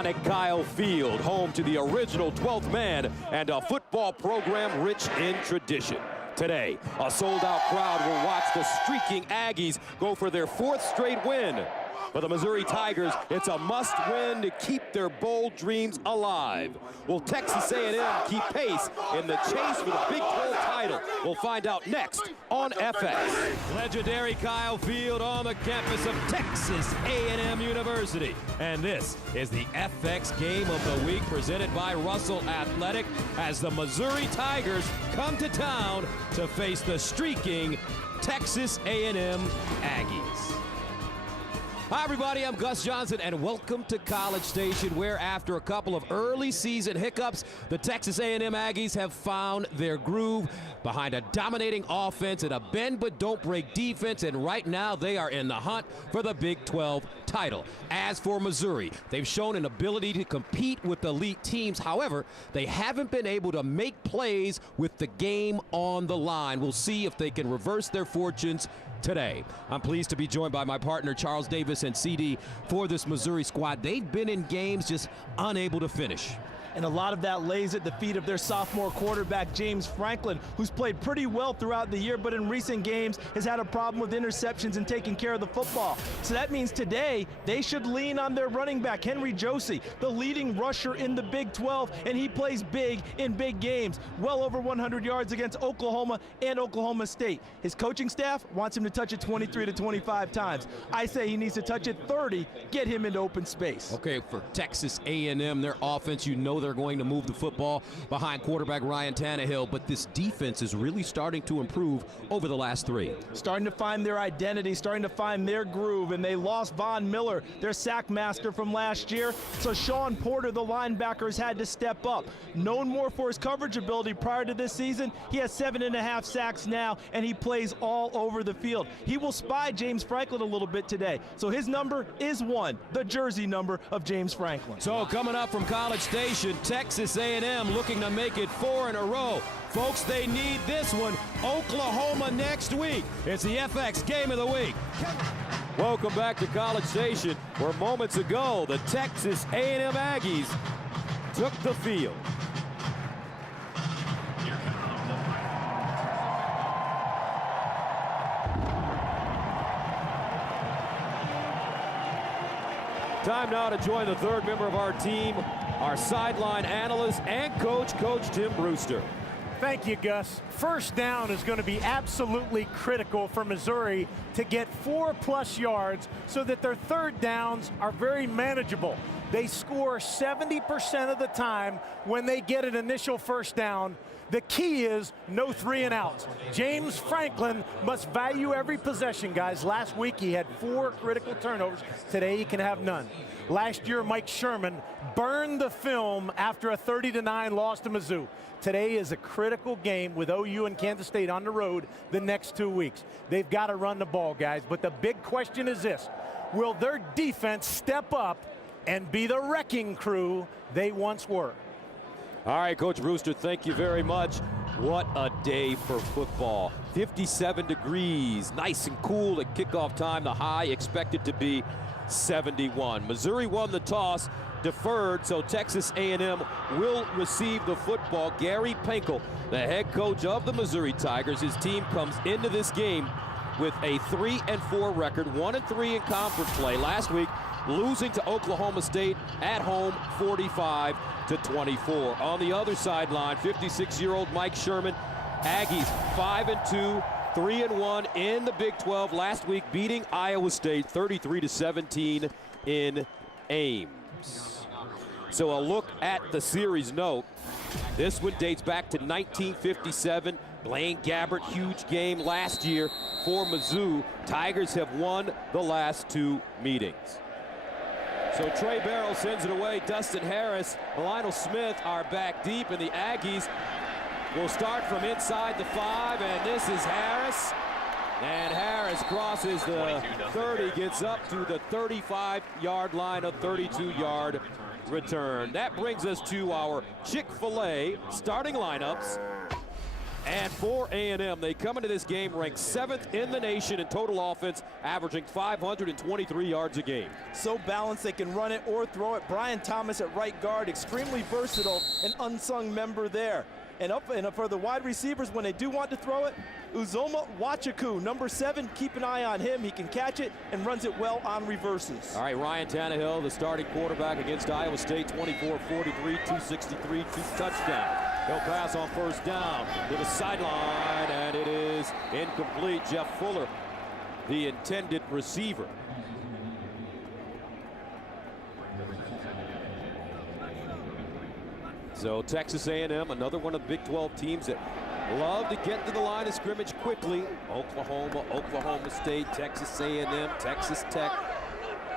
iconic Kyle Field, home to the original 12th man and a football program rich in tradition. Today, a sold-out crowd will watch the streaking Aggies go for their 4th straight win. For the Missouri Tigers, it's a must-win to keep their bold dreams alive. Will Texas A&M keep pace in the chase for the Big 12 title? We'll find out next on FX. Legendary Kyle Field on the campus of Texas A&M University. And this is the FX Game of the Week presented by Russell Athletic as the Missouri Tigers come to town to face the streaking Texas A&M Aggies. Hi everybody, I'm Gus Johnson and welcome to College Station, where after a couple of early season hiccups, the Texas A&M Aggies have found their groove behind a dominating offense and a bend but don't break defense, and right now they are in the hunt for the Big 12 title. As for Missouri, they've shown an ability to compete with elite teams. However, they haven't been able to make plays with the game on the line. We'll see if they can reverse their fortunes today. I'm pleased to be joined by my partner Charles Davis and CD for this Missouri squad. They've been in games just unable to finish. And a lot of that lays at the feet of their sophomore quarterback, James Franklin, who's played pretty well throughout the year, but in recent games has had a problem with interceptions and taking care of the football. So that means today they should lean on their running back, Henry Josie, the leading rusher in the Big 12, and he plays big in big games. Well over 100 yards against Oklahoma and Oklahoma State. His coaching staff wants him to touch it 23 to 25 times. I say he needs to touch it 30, get him into open space. Okay, for Texas A&M, their offense, you know they're going to move the football behind quarterback Ryan Tannehill, but this defense is really starting to improve over the last 3. Starting to find their identity, starting to find their groove, and they lost Von Miller, their sack master from last year, so Sean Porter, the linebacker, has had to step up. Known more for his coverage ability prior to this season, he has 7.5 sacks now, and he plays all over the field. He will spy James Franklin a little bit today, so his number is 1, the jersey number of James Franklin. So coming up from College Station, Texas A&M looking to make it 4 in a row. Folks, they need this one. Oklahoma next week. It's the FX Game of the Week. Welcome back to College Station, where moments ago the Texas A&M Aggies took the field. Time now to join the 3rd member of our team, our sideline analyst and coach, Coach Tim Brewster. Thank you, Gus. First down is going to be absolutely critical for Missouri to get 4+ yards so that their 3rd downs are very manageable. They score 70% of the time when they get an initial first down. The key is no 3 and outs. James Franklin must value every possession, guys. Last week he had 4 critical turnovers. Today he can have none. Last year Mike Sherman burned the film after a 30-9 loss to Mizzou. Today is a critical game with OU and Kansas State on the road the next 2 weeks. They've got to run the ball, guys. But the big question is this: will their defense step up and be the wrecking crew they once were? All right, Coach Brewster, thank you very much. What a day for football. 57 degrees, nice and cool at kickoff time. The high expected to be 71. Missouri won the toss, deferred, so Texas A&M will receive the football. Gary Pinkel, the head coach of the Missouri Tigers, his team comes into this game with a 3-4 record, 1-3 in conference play. Last week, losing to Oklahoma State at home 45-24. On the other sideline, 56-year-old Mike Sherman, Aggies 5-2, 3-1 in the Big 12 last week, beating Iowa State 33-17 in Ames. So a look at the series note. This one dates back to 1957. Blaine Gabbert, huge game last year for Mizzou. Tigers have won the last 2 meetings. So Trey Barrow sends it away. Dustin Harris, Lionel Smith are back deep, and the Aggies will start from inside the 5, and this is Harris. And Harris crosses the 30, gets up to the 35-yard line, a 32-yard return. That brings us to our Chick-fil-A starting lineups. And for A&M, they come into this game ranked 7th in the nation in total offense, averaging 523 yards a game. So balanced, they can run it or throw it. Brian Thomas at right guard, extremely versatile, an unsung member there. And for the wide receivers, when they do want to throw it, Uzoma Wachaku, number 7, keep an eye on him. He can catch it and runs it well on reverses. All right, Ryan Tannehill, the starting quarterback against Iowa State, 24-43, 263, 2 touchdowns. He'll pass on first down to the sideline, and it is incomplete. Jeff Fuller, the intended receiver. So Texas A&M, another one of the Big 12 teams that love to get to the line of scrimmage quickly. Oklahoma, Oklahoma State, Texas A&M, Texas Tech,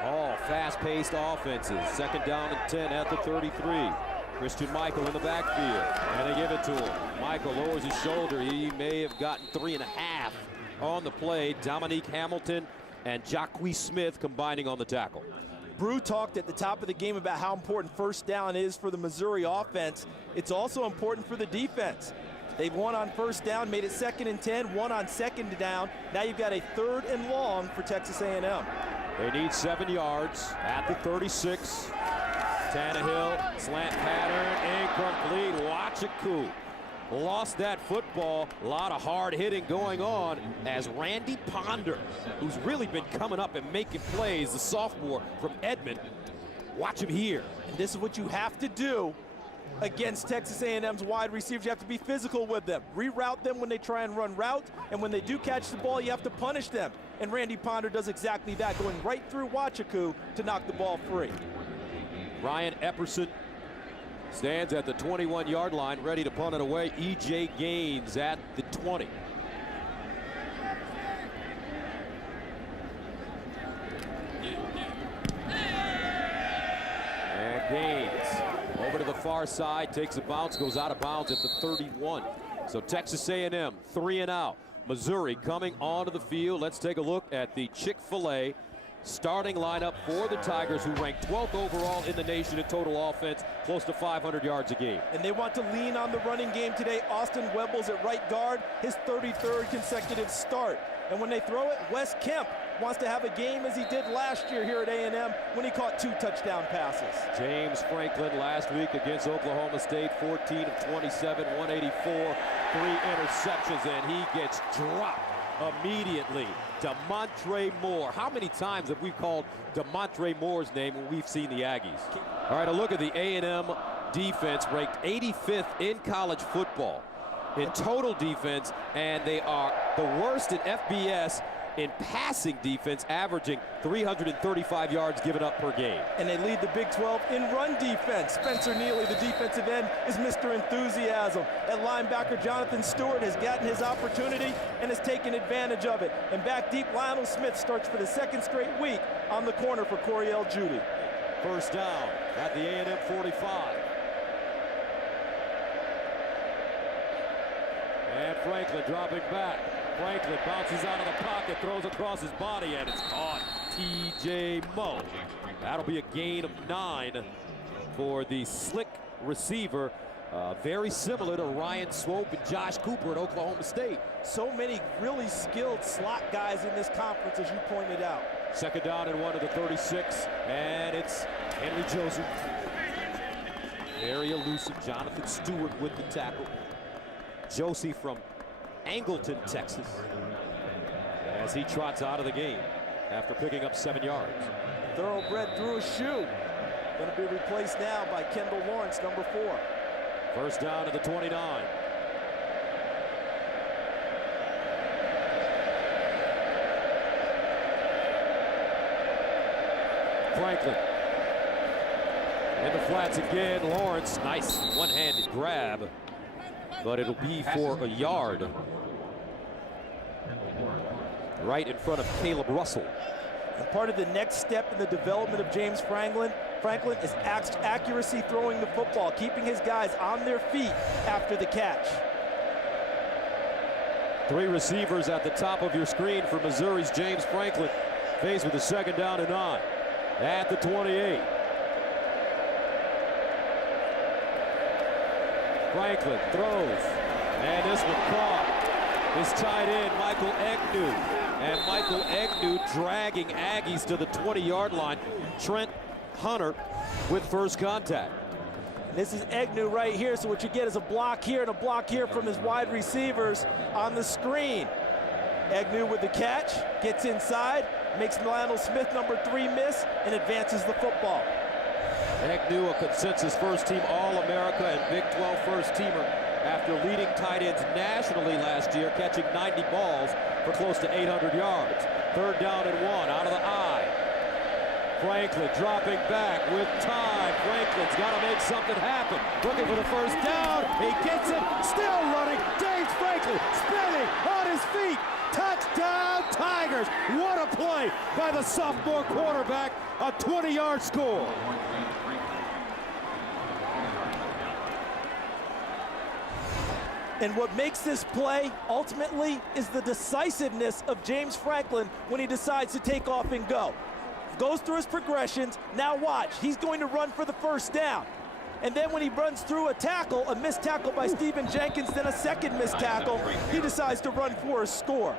all fast-paced offenses. Second down and 10 at the 33. Christian Michael in the backfield, and they give it to him. Michael lowers his shoulder. He may have gotten 3.5 on the play. Dominique Hamilton and Jacques Smith combining on the tackle. Brew talked at the top of the game about how important first down is for the Missouri offense. It's also important for the defense. They've won on first down, made it 2nd and 10, won on second down. Now you've got a 3rd and long for Texas A&M. They need 7 yards at the 36. Tannehill, slant pattern, incomplete. Wachaku lost that football. A lot of hard hitting going on as Randy Ponder, who's really been coming up and making plays, the sophomore from Edmond. Watch him here. And this is what you have to do against Texas A&M's wide receivers. You have to be physical with them. Reroute them when they try and run route, and when they do catch the ball, you have to punish them. And Randy Ponder does exactly that, going right through Wachaku to knock the ball free. Ryan Epperson stands at the 21-yard line, ready to punt it away. E.J. Gaines at the 20. And Gaines over to the far side, takes a bounce, goes out of bounds at the 31. So Texas A&M 3 and out. Missouri coming onto the field. Let's take a look at the Chick-fil-A starting lineup for the Tigers, who ranked 12th overall in the nation in total offense, close to 500 yards a game. And they want to lean on the running game today. Austin Webbles at right guard, his 33rd consecutive start. And when they throw it, Wes Kemp wants to have a game as he did last year here at A&M when he caught 2 touchdown passes. James Franklin last week against Oklahoma State, 14 of 27, 184, 3 interceptions, and he gets dropped immediately. Demontre Moore. How many times have we called Demontre Moore's name when we've seen the Aggies? All right, a look at the A&M defense, ranked 85th in college football in total defense, and they are the worst in FBS in passing defense, averaging 335 yards given up per game. And they lead the Big 12 in run defense. Spencer Neely, the defensive end, is Mr. Enthusiasm. At linebacker, Jonathan Stewart has gotten his opportunity and has taken advantage of it. And back deep, Lionel Smith starts for the 2nd straight week on the corner for Coriel Judy. First down at the A&M 45. And Franklin dropping back. Franklin bounces out of the pocket, throws across his body, and it's caught. T.J. Moe. That'll be a gain of 9 for the slick receiver. Very similar to Ryan Swope and Josh Cooper at Oklahoma State. So many really skilled slot guys in this conference, as you pointed out. Second down and 1 to the 36, and it's Henry Josie. Very elusive. Jonathan Stewart with the tackle. Josie from Angleton, Texas, as he trots out of the game after picking up 7 yards. Thoroughbred through a shoe. Going to be replaced now by Kendall Lawrence, number 4. First down to the 29. Franklin in the flats again. Lawrence, nice one-handed grab, but it'll be for a yard right in front of Caleb Russell. And part of the next step in the development of James Franklin is accuracy throwing the football, keeping his guys on their feet after the catch. 3 receivers at the top of your screen for Missouri's James Franklin, faced with a second down and 9 at the 28. Franklin throws, And this one caught. His tight end, Michael Egnew. And Michael Egnew dragging Aggies to the 20-yard line. Trent Hunter with first contact. And this is Egnew right here, so what you get is a block here and a block here from his wide receivers on the screen. Egnew with the catch, gets inside, makes Lionel Smith, number 3, miss, and advances the football. Egnew, a consensus first-team All-America and Big 12 first-teamer after leading tight ends nationally last year, catching 90 balls for close to 800 yards. Third down and 1, out of the eye. Franklin dropping back with time. Franklin's got to make something happen. Looking for the first down. He gets it. Still running. James Franklin spinning on his feet. Touchdown, Tigers. What a play by the sophomore quarterback. A 20-yard score. And what makes this play, ultimately, is the decisiveness of James Franklin when he decides to take off and go. Goes through his progressions. Now watch. He's going to run for the first down. And then when he runs through a tackle, a missed tackle by Stephen Jenkins, then a second missed tackle, he decides to run for a score.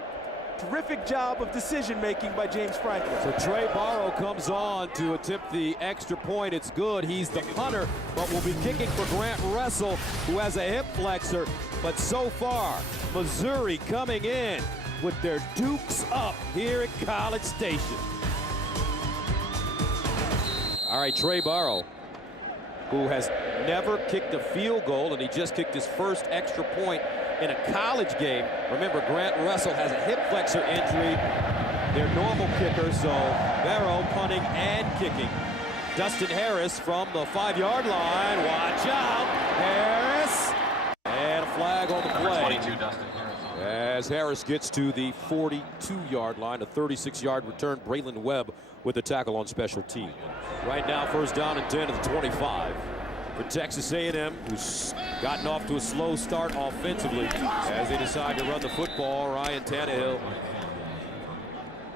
Terrific job of decision-making by James Franklin. So Trey Barrow comes on to attempt the extra point. It's good. He's the punter, but will be kicking for Grant Russell, who has a hip flexor. But so far, Missouri coming in with their dukes up here at College Station. All right, Trey Barrow, who has never kicked a field goal, and he just kicked his first extra point in a college game. Remember, Grant Russell has a hip flexor injury. They're normal kickers, so Barrow punting and kicking. Dustin Harris from the 5-yard line. Watch out, Harris. And a flag on the play. 22, Dustin Harris. As Harris gets to the 42-yard line, a 36-yard return. Braylon Webb with the tackle on special team. Right now, first down and 10 at the 25 for Texas A&M, who's gotten off to a slow start offensively as they decide to run the football. Ryan Tannehill.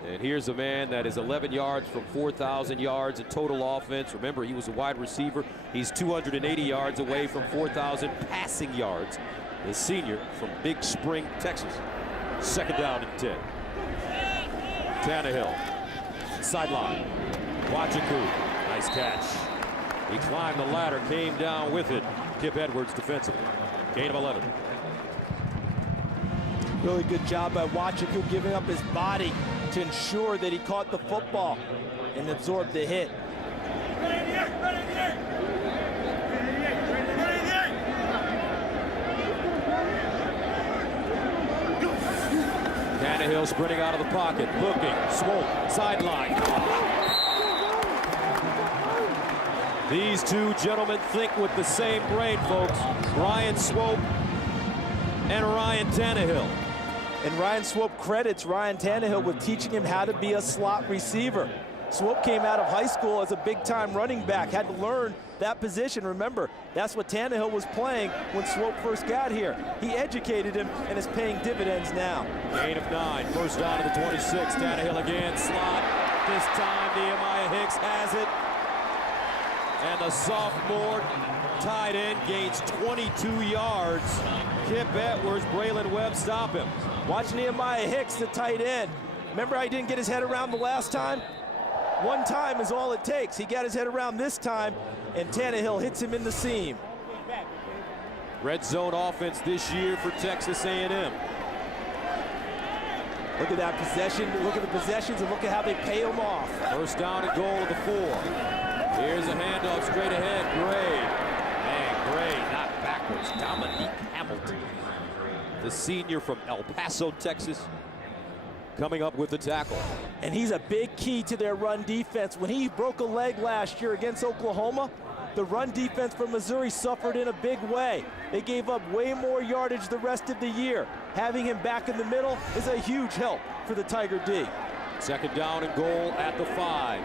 And here's a man that is 11 yards from 4,000 yards in total offense. Remember, he was a wide receiver. He's 280 yards away from 4,000 passing yards. The senior from Big Spring, Texas. Second down and 10. Tannehill. Sideline. Wachiku. Nice catch. He climbed the ladder, came down with it. Kip Edwards defensively. Gain of 11. Really good job by Wachiku giving up his body to ensure that he caught the football and absorbed the hit. Tannehill sprinting out of the pocket, looking, Swope, sideline. These two gentlemen think with the same brain, folks. Ryan Swope and Ryan Tannehill. And Ryan Swope credits Ryan Tannehill with teaching him how to be a slot receiver. Swope came out of high school as a big-time running back, had to learn that position. Remember, that's what Tannehill was playing when Swope first got here. He educated him and is paying dividends now. Gain of 9, first down to the 26. Tannehill again, slot. This time Nehemiah Hicks has it. And the sophomore tight end gains 22 yards. Kip Edwards, Braylon Webb stop him. Watch Nehemiah Hicks, the tight end. Remember how he didn't get his head around the last time? One time is all it takes. He got his head around this time, and Tannehill hits him in the seam. Red zone offense this year for Texas A&M. Look at that possession. Look at the possessions, and look at how they pay them off. First down and goal of the 4. Here's a handoff straight ahead. Gray. And Gray not backwards. Dominique Hamilton, the senior from El Paso, Texas, coming up with the tackle. And he's a big key to their run defense. When he broke a leg last year against Oklahoma, the run defense for Missouri suffered in a big way. They gave up way more yardage the rest of the year. Having him back in the middle is a huge help for the Tiger D. Second down and goal at the 5.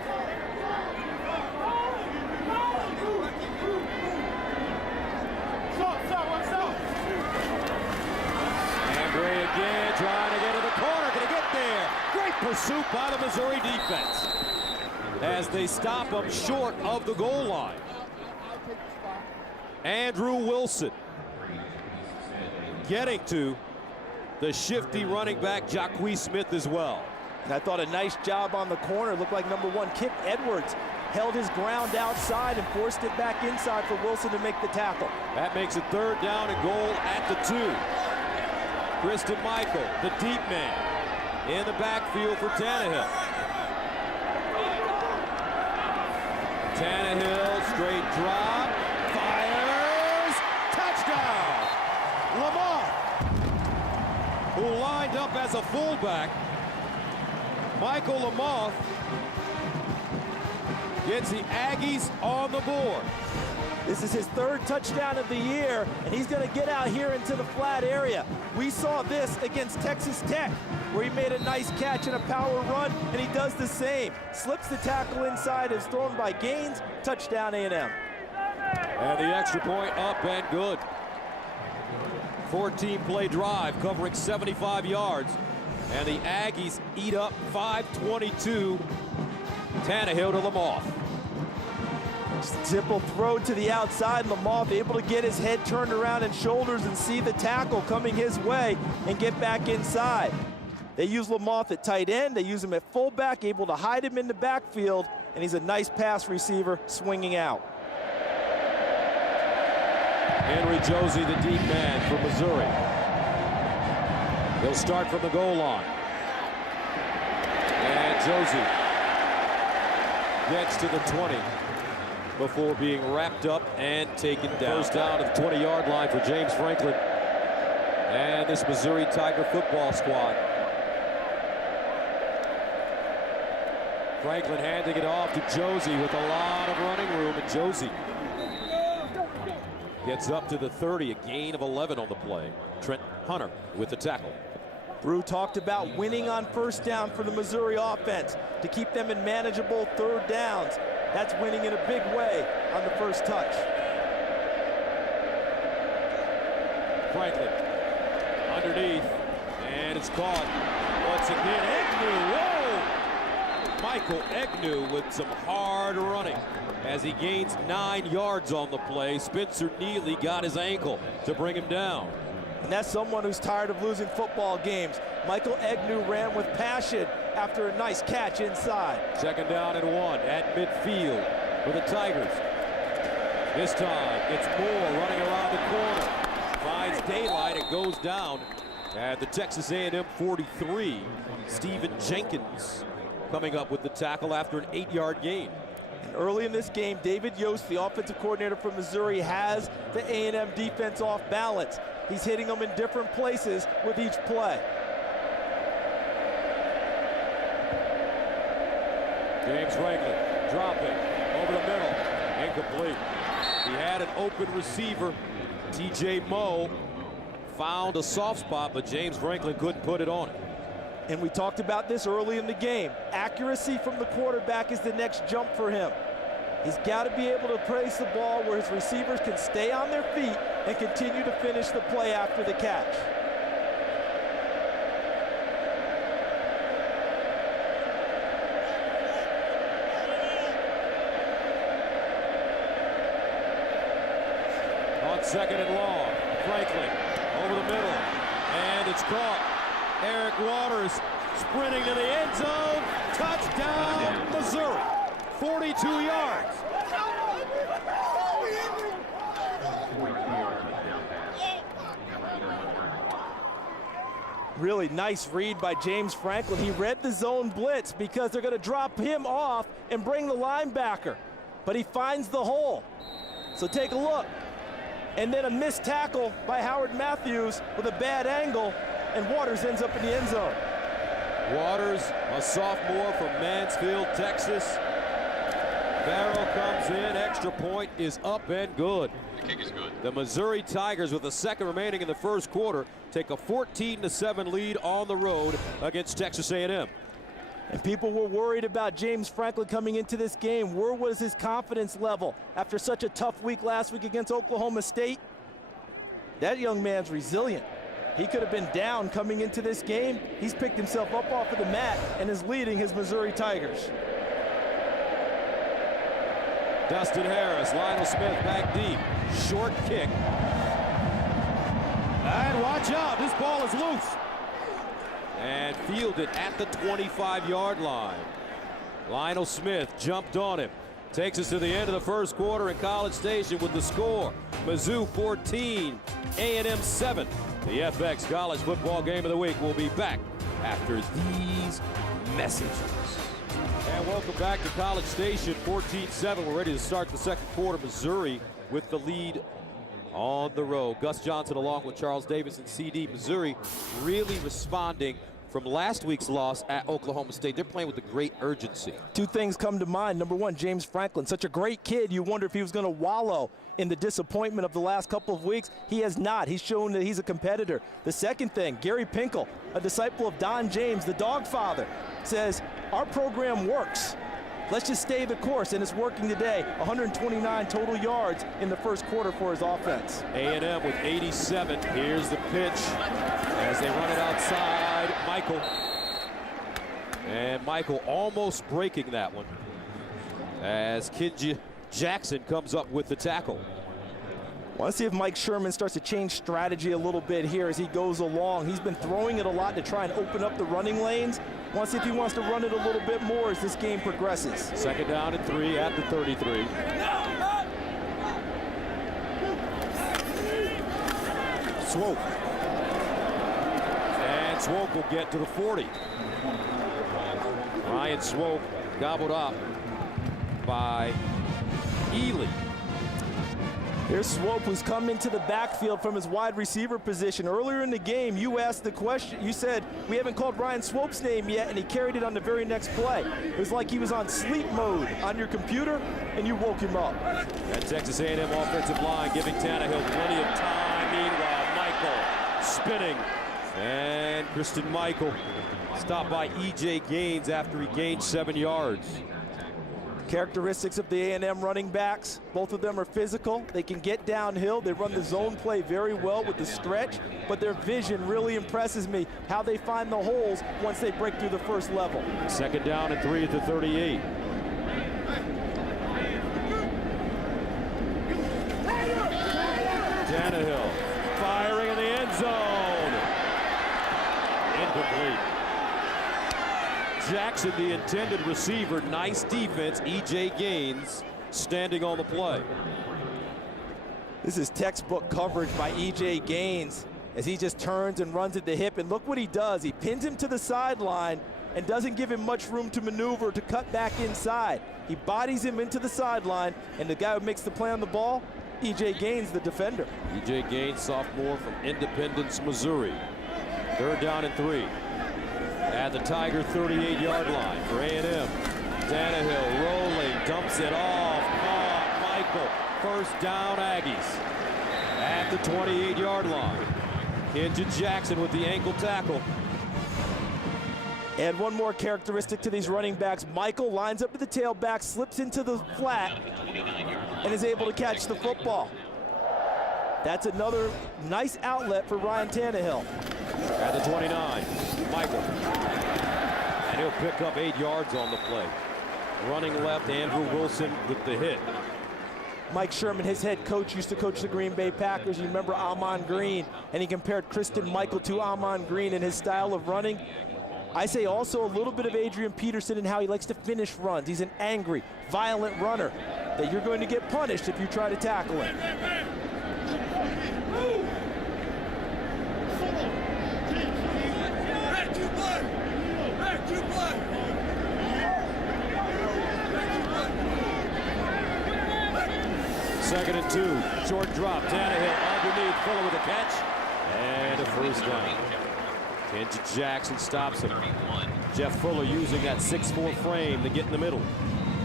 Gray again, trying to get to the corner. Can he get there? Great pursuit by the Missouri defense as they stop him short of the goal line. Andrew Wilson. getting to the shifty running back, Jacquez Smith, as well. I thought a nice job on the corner. Looked like number 1 Kip Edwards held his ground outside and forced it back inside for Wilson to make the tackle. That makes it 3rd down and goal at the 2. Christian Michael, the deep man, in the backfield for Tannehill. Tannehill, straight drop, fires, touchdown! Lamar, who lined up as a fullback. Michael Lamar gets the Aggies on the board. This is his 3rd touchdown of the year, and he's going to get out here into the flat area. We saw this against Texas Tech, where he made a nice catch and a power run, and he does the same. Slips the tackle inside, is thrown by Gaines, touchdown A&M. And the extra point up and good. 14-play drive covering 75 yards, and the Aggies eat up 5:22. Tannehill to Lamar. Simple throw to the outside. Lamar able to get his head turned around and shoulders and see the tackle coming his way and get back inside. They use Lamar at tight end. They use him at fullback, able to hide him in the backfield, and he's a nice pass receiver swinging out. Henry Josie, the deep man for Missouri. He'll start from the goal line. And Josie gets to the 20 before being wrapped up and taken down. First down at the 20-yard line for James Franklin and this Missouri Tiger football squad. Franklin handing it off to Josie with a lot of running room, and Josie gets up to the 30, a gain of 11 on the play. Trent Hunter with the tackle. Brew talked about winning on first down for the Missouri offense to keep them in manageable 3rd downs. That's winning in a big way on the first touch. Franklin underneath, and it's caught once again. Egnew, whoa! Michael Egnew with some hard running as he gains 9 yards on the play. Spencer Neely got his ankle to bring him down. And that's someone who's tired of losing football games. Michael Egnew ran with passion after a nice catch inside. 2nd down and 1 at midfield for the Tigers. This time it's Moore running around the corner. Finds daylight and goes down at the Texas A&M 43. Stephen Jenkins coming up with the tackle after an 8-yard gain. And early in this game, David Yost, the offensive coordinator from Missouri, has the A&M defense off balance. He's hitting them in different places with each play. James Franklin dropping over the middle, incomplete. He had an open receiver. TJ Moe found a soft spot, but James Franklin couldn't put it on it. And we talked about this early in the game. Accuracy from the quarterback is the next jump for him. He's got to be able to place the ball where his receivers can stay on their feet and continue to finish the play after the catch. On 2nd and long, Franklin over the middle, and it's caught. Eric Waters sprinting to the end zone. Touchdown, Missouri. 42 yards. Really nice read by James Franklin. He read the zone blitz because they're going to drop him off and bring the linebacker. But he finds the hole. So take a look. And then a missed tackle by Howard Matthews with a bad angle, and Waters ends up in the end zone. Waters, a sophomore from Mansfield, Texas. Barrow comes in, extra point is up and good. The kick is good. The Missouri Tigers, with a second remaining in the first quarter, take a 14-7 lead on the road against Texas A&M. And people were worried about James Franklin coming into this game. Where was his confidence level after such a tough week last week against Oklahoma State? That young man's resilient. He could have been down coming into this game. He's picked himself up off of the mat and is leading his Missouri Tigers. Dustin Harris, Lionel Smith back deep. Short kick. And watch out, this ball is loose. And fielded at the 25-yard line. Lionel Smith jumped on him. Takes us to the end of the first quarter in College Station with the score. Mizzou 14, A&M 7. The FX College Football Game of the Week will be back after these messages. And welcome back to College Station, 14-7. We're ready to start the second quarter. Missouri with the lead on the road. Gus Johnson along with Charles Davis and CD. Missouri really responding from last week's loss at Oklahoma State. They're playing with a great urgency. Two things come to mind. Number one, James Franklin, such a great kid. You wonder if he was going to wallow in the disappointment of the last couple of weeks. He has not. He's shown that he's a competitor. The second thing, Gary Pinkel, a disciple of Don James, the dog father, says, our program works. Let's just stay the course, and it's working today. 129 total yards in the first quarter for his offense. A&M with 87. Here's the pitch as they run it outside. Michael. And Michael almost breaking that one as Kenji Jackson comes up with the tackle. Want to see if Mike Sherman starts to change strategy a little bit here as he goes along. He's been throwing it a lot to try and open up the running lanes. Want to see if he wants to run it a little bit more as this game progresses. Second down and 3 at the 33. Swope. And Swope will get to the 40. Ryan Swope gobbled up by Ely. Here's Swope, who's come into the backfield from his wide receiver position. Earlier in the game, you asked the question, you said, we haven't called Ryan Swope's name yet, and he carried it on the very next play. It was like he was on sleep mode on your computer, and you woke him up. That Texas A&M offensive line giving Tannehill plenty of time. Meanwhile, Michael spinning. And Christian Michael stopped by E.J. Gaines after he gained 7 yards. Characteristics of the A&M running backs, both of them are physical. They can get downhill. They run the zone play very well with the stretch, but their vision really impresses me, how they find the holes once they break through the first level. Second down and 3 at the 38. Tannehill firing in the end zone. Incomplete. Jackson, the intended receiver. Nice defense. E.J. Gaines standing on the play. This is textbook coverage by E.J. Gaines as he just turns and runs at the hip. And look what he does. He pins him to the sideline and doesn't give him much room to maneuver to cut back inside. He bodies him into the sideline, and the guy who makes the play on the ball, E.J. Gaines, the defender. E.J. Gaines, sophomore from Independence, Missouri. Third down and 3. At the Tiger 38-yard line for A&M. Tannehill rolling, dumps it off. Caught Michael. First down, Aggies. At the 28-yard line. Kenji Jackson with the ankle tackle. And one more characteristic to these running backs. Michael lines up at the tailback, slips into the flat, and is able to catch the football. That's another nice outlet for Ryan Tannehill. At the 29, Michael. And he'll pick up 8 yards on the play. Running left, Andrew Wilson with the hit. Mike Sherman, his head coach, used to coach the Green Bay Packers. You remember Amon Green, and he compared Christian Michael to Amon Green in his style of running. I say also a little bit of Adrian Peterson and how he likes to finish runs. He's an angry, violent runner that you're going to get punished if you try to tackle him. Second and 2, short drop. Tannehill underneath, Fuller with a catch, and a first down. Kenji Jackson stops him. Jeff Fuller using that 6'4" frame to get in the middle.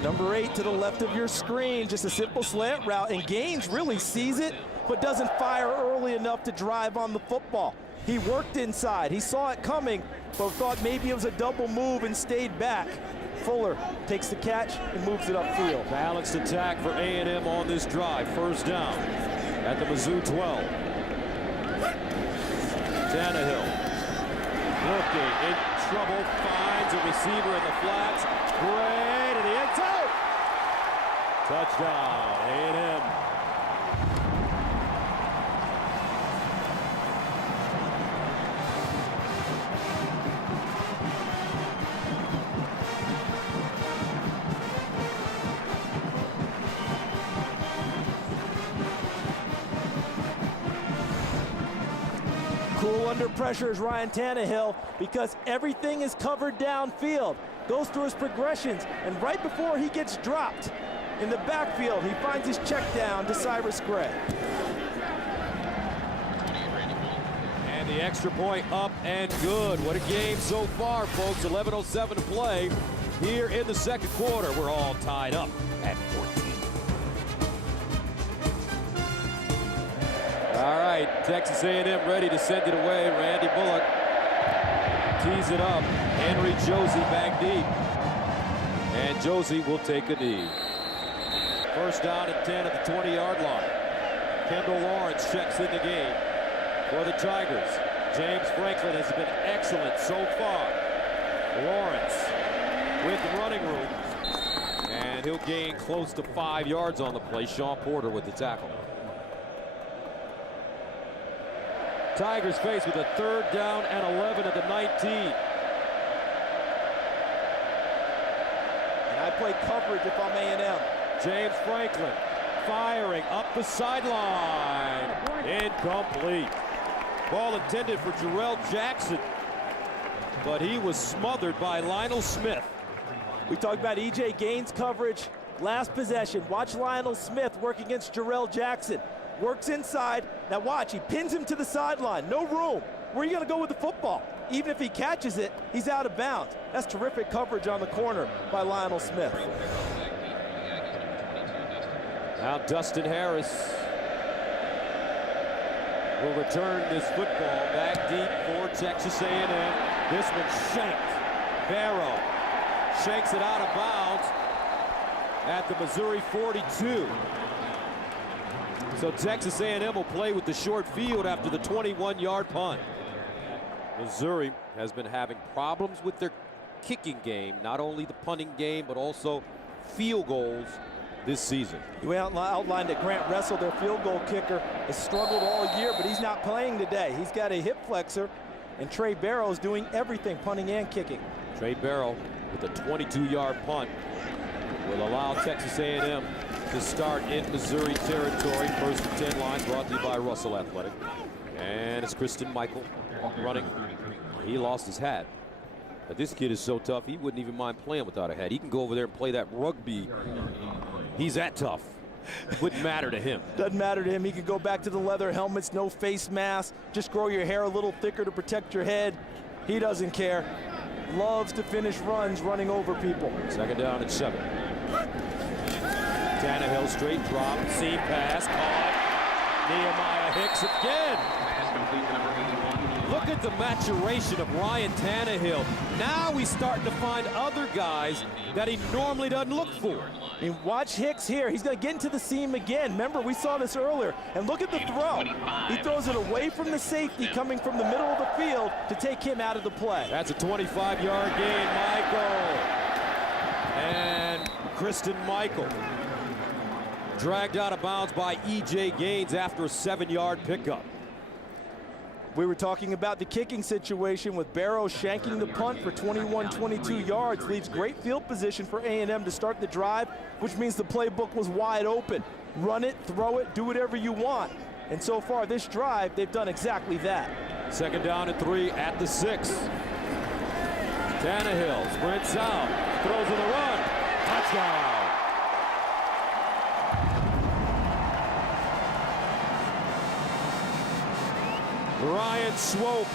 Number 8 to the left of your screen, just a simple slant route, and Gaines really sees it, but doesn't fire early enough to drive on the football. He worked inside, he saw it coming, but thought maybe it was a double move and stayed back. Fuller takes the catch and moves it upfield. Balanced attack for A&M on this drive. First down at the Mizzou 12. Tannehill looking in trouble, finds a receiver in the flats. Great in the end zone. Touchdown, A&M. Cool under pressure is Ryan Tannehill because everything is covered downfield. Goes through his progressions, and right before he gets dropped in the backfield, he finds his check down to Cyrus Gray. And the extra point up and good. What a game so far, folks. 11:07 to play here in the second quarter. We're all tied up at 14. All right, Texas A&M ready to send it away. Randy Bullock tees it up. Henry Josie back deep. And Josie will take a knee. First down and 10 at the 20-yard line. Kendall Lawrence checks in the game for the Tigers. James Franklin has been excellent so far. Lawrence with running room. And he'll gain close to 5 yards on the play. Sean Porter with the tackle. Tigers faced with a 3rd down and 11 at the 19. And I play coverage if I'm A&M. James Franklin firing up the sideline. Incomplete. Ball intended for Jarrell Jackson, but he was smothered by Lionel Smith. We talked about E.J. Gaines coverage last possession. Watch Lionel Smith work against Jarrell Jackson. Works inside. Now watch, he pins him to the sideline. No room. Where are you going to go with the football? Even if he catches it, he's out of bounds. That's terrific coverage on the corner by Lionel Smith. Now Dustin Harris will return this football back deep for Texas A&M. This one shanked. Barrow shanks it out of bounds at the Missouri 42. So Texas A&M will play with the short field after the 21-yard punt. Missouri has been having problems with their kicking game, not only the punting game, but also field goals this season. We outlined that Grant Russell, their field goal kicker, has struggled all year, but he's not playing today. He's got a hip flexor, and Trey Barrow is doing everything, punting and kicking. Trey Barrow with a 22-yard punt will allow Texas A&M to start in Missouri territory. 1st and 10 line brought to you by Russell Athletic. And it's Christian Michael running. He lost his hat. But this kid is so tough, he wouldn't even mind playing without a hat. He can go over there and play that rugby. He's that tough. It wouldn't matter to him. Doesn't matter to him. He can go back to the leather helmets, no face mask. Just grow your hair a little thicker to protect your head. He doesn't care. Loves to finish runs running over people. 2nd down and 7. Tannehill straight drop, seam pass, caught. Nehemiah Hicks again. Look at the maturation of Ryan Tannehill. Now he's starting to find other guys that he normally doesn't look for. I mean, watch Hicks here. He's going to get into the seam again. Remember, we saw this earlier. And look at the throw. He throws it away from the safety coming from the middle of the field to take him out of the play. That's a 25-yard gain, Michael. And Kristen Michael dragged out of bounds by E.J. Gaines after a 7-yard pickup. We were talking about the kicking situation with Barrow shanking the punt for 21-22 yards. Leaves great field position for A&M to start the drive, which means the playbook was wide open. Run it, throw it, do whatever you want. And so far this drive, they've done exactly that. 2nd down and 3 at the 6. Tannehill sprints out, throws in the run, touchdown. Ryan Swope.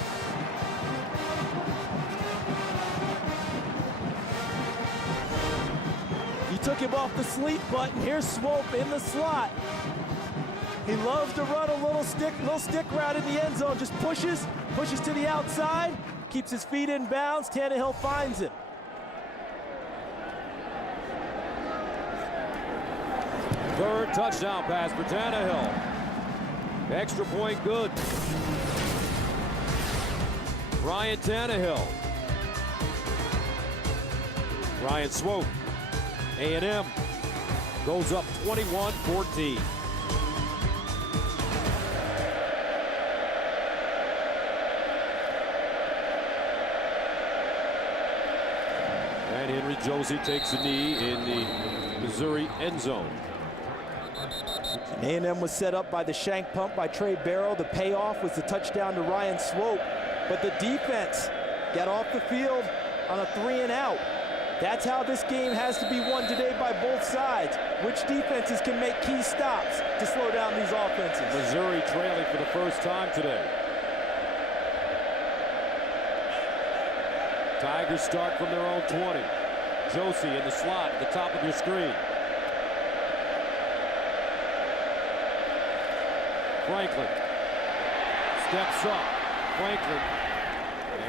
You took him off the sleep button. Here's Swope in the slot. He loves to run a little stick route in the end zone. Just pushes to the outside, keeps his feet in bounds. Tannehill finds him. Third touchdown pass for Tannehill. Extra point good. Ryan Tannehill. Ryan Swope. A&M goes up 21-14. And Henry Josie takes a knee in the Missouri end zone. A&M was set up by the shank pump by Trey Barrow. The payoff was the touchdown to Ryan Swope. But the defense got off the field on a 3-and-out. That's how this game has to be won today by both sides. Which defenses can make key stops to slow down these offenses? Missouri trailing for the first time today. Tigers start from their own 20. Josie in the slot at the top of your screen. Franklin steps up. Franklin,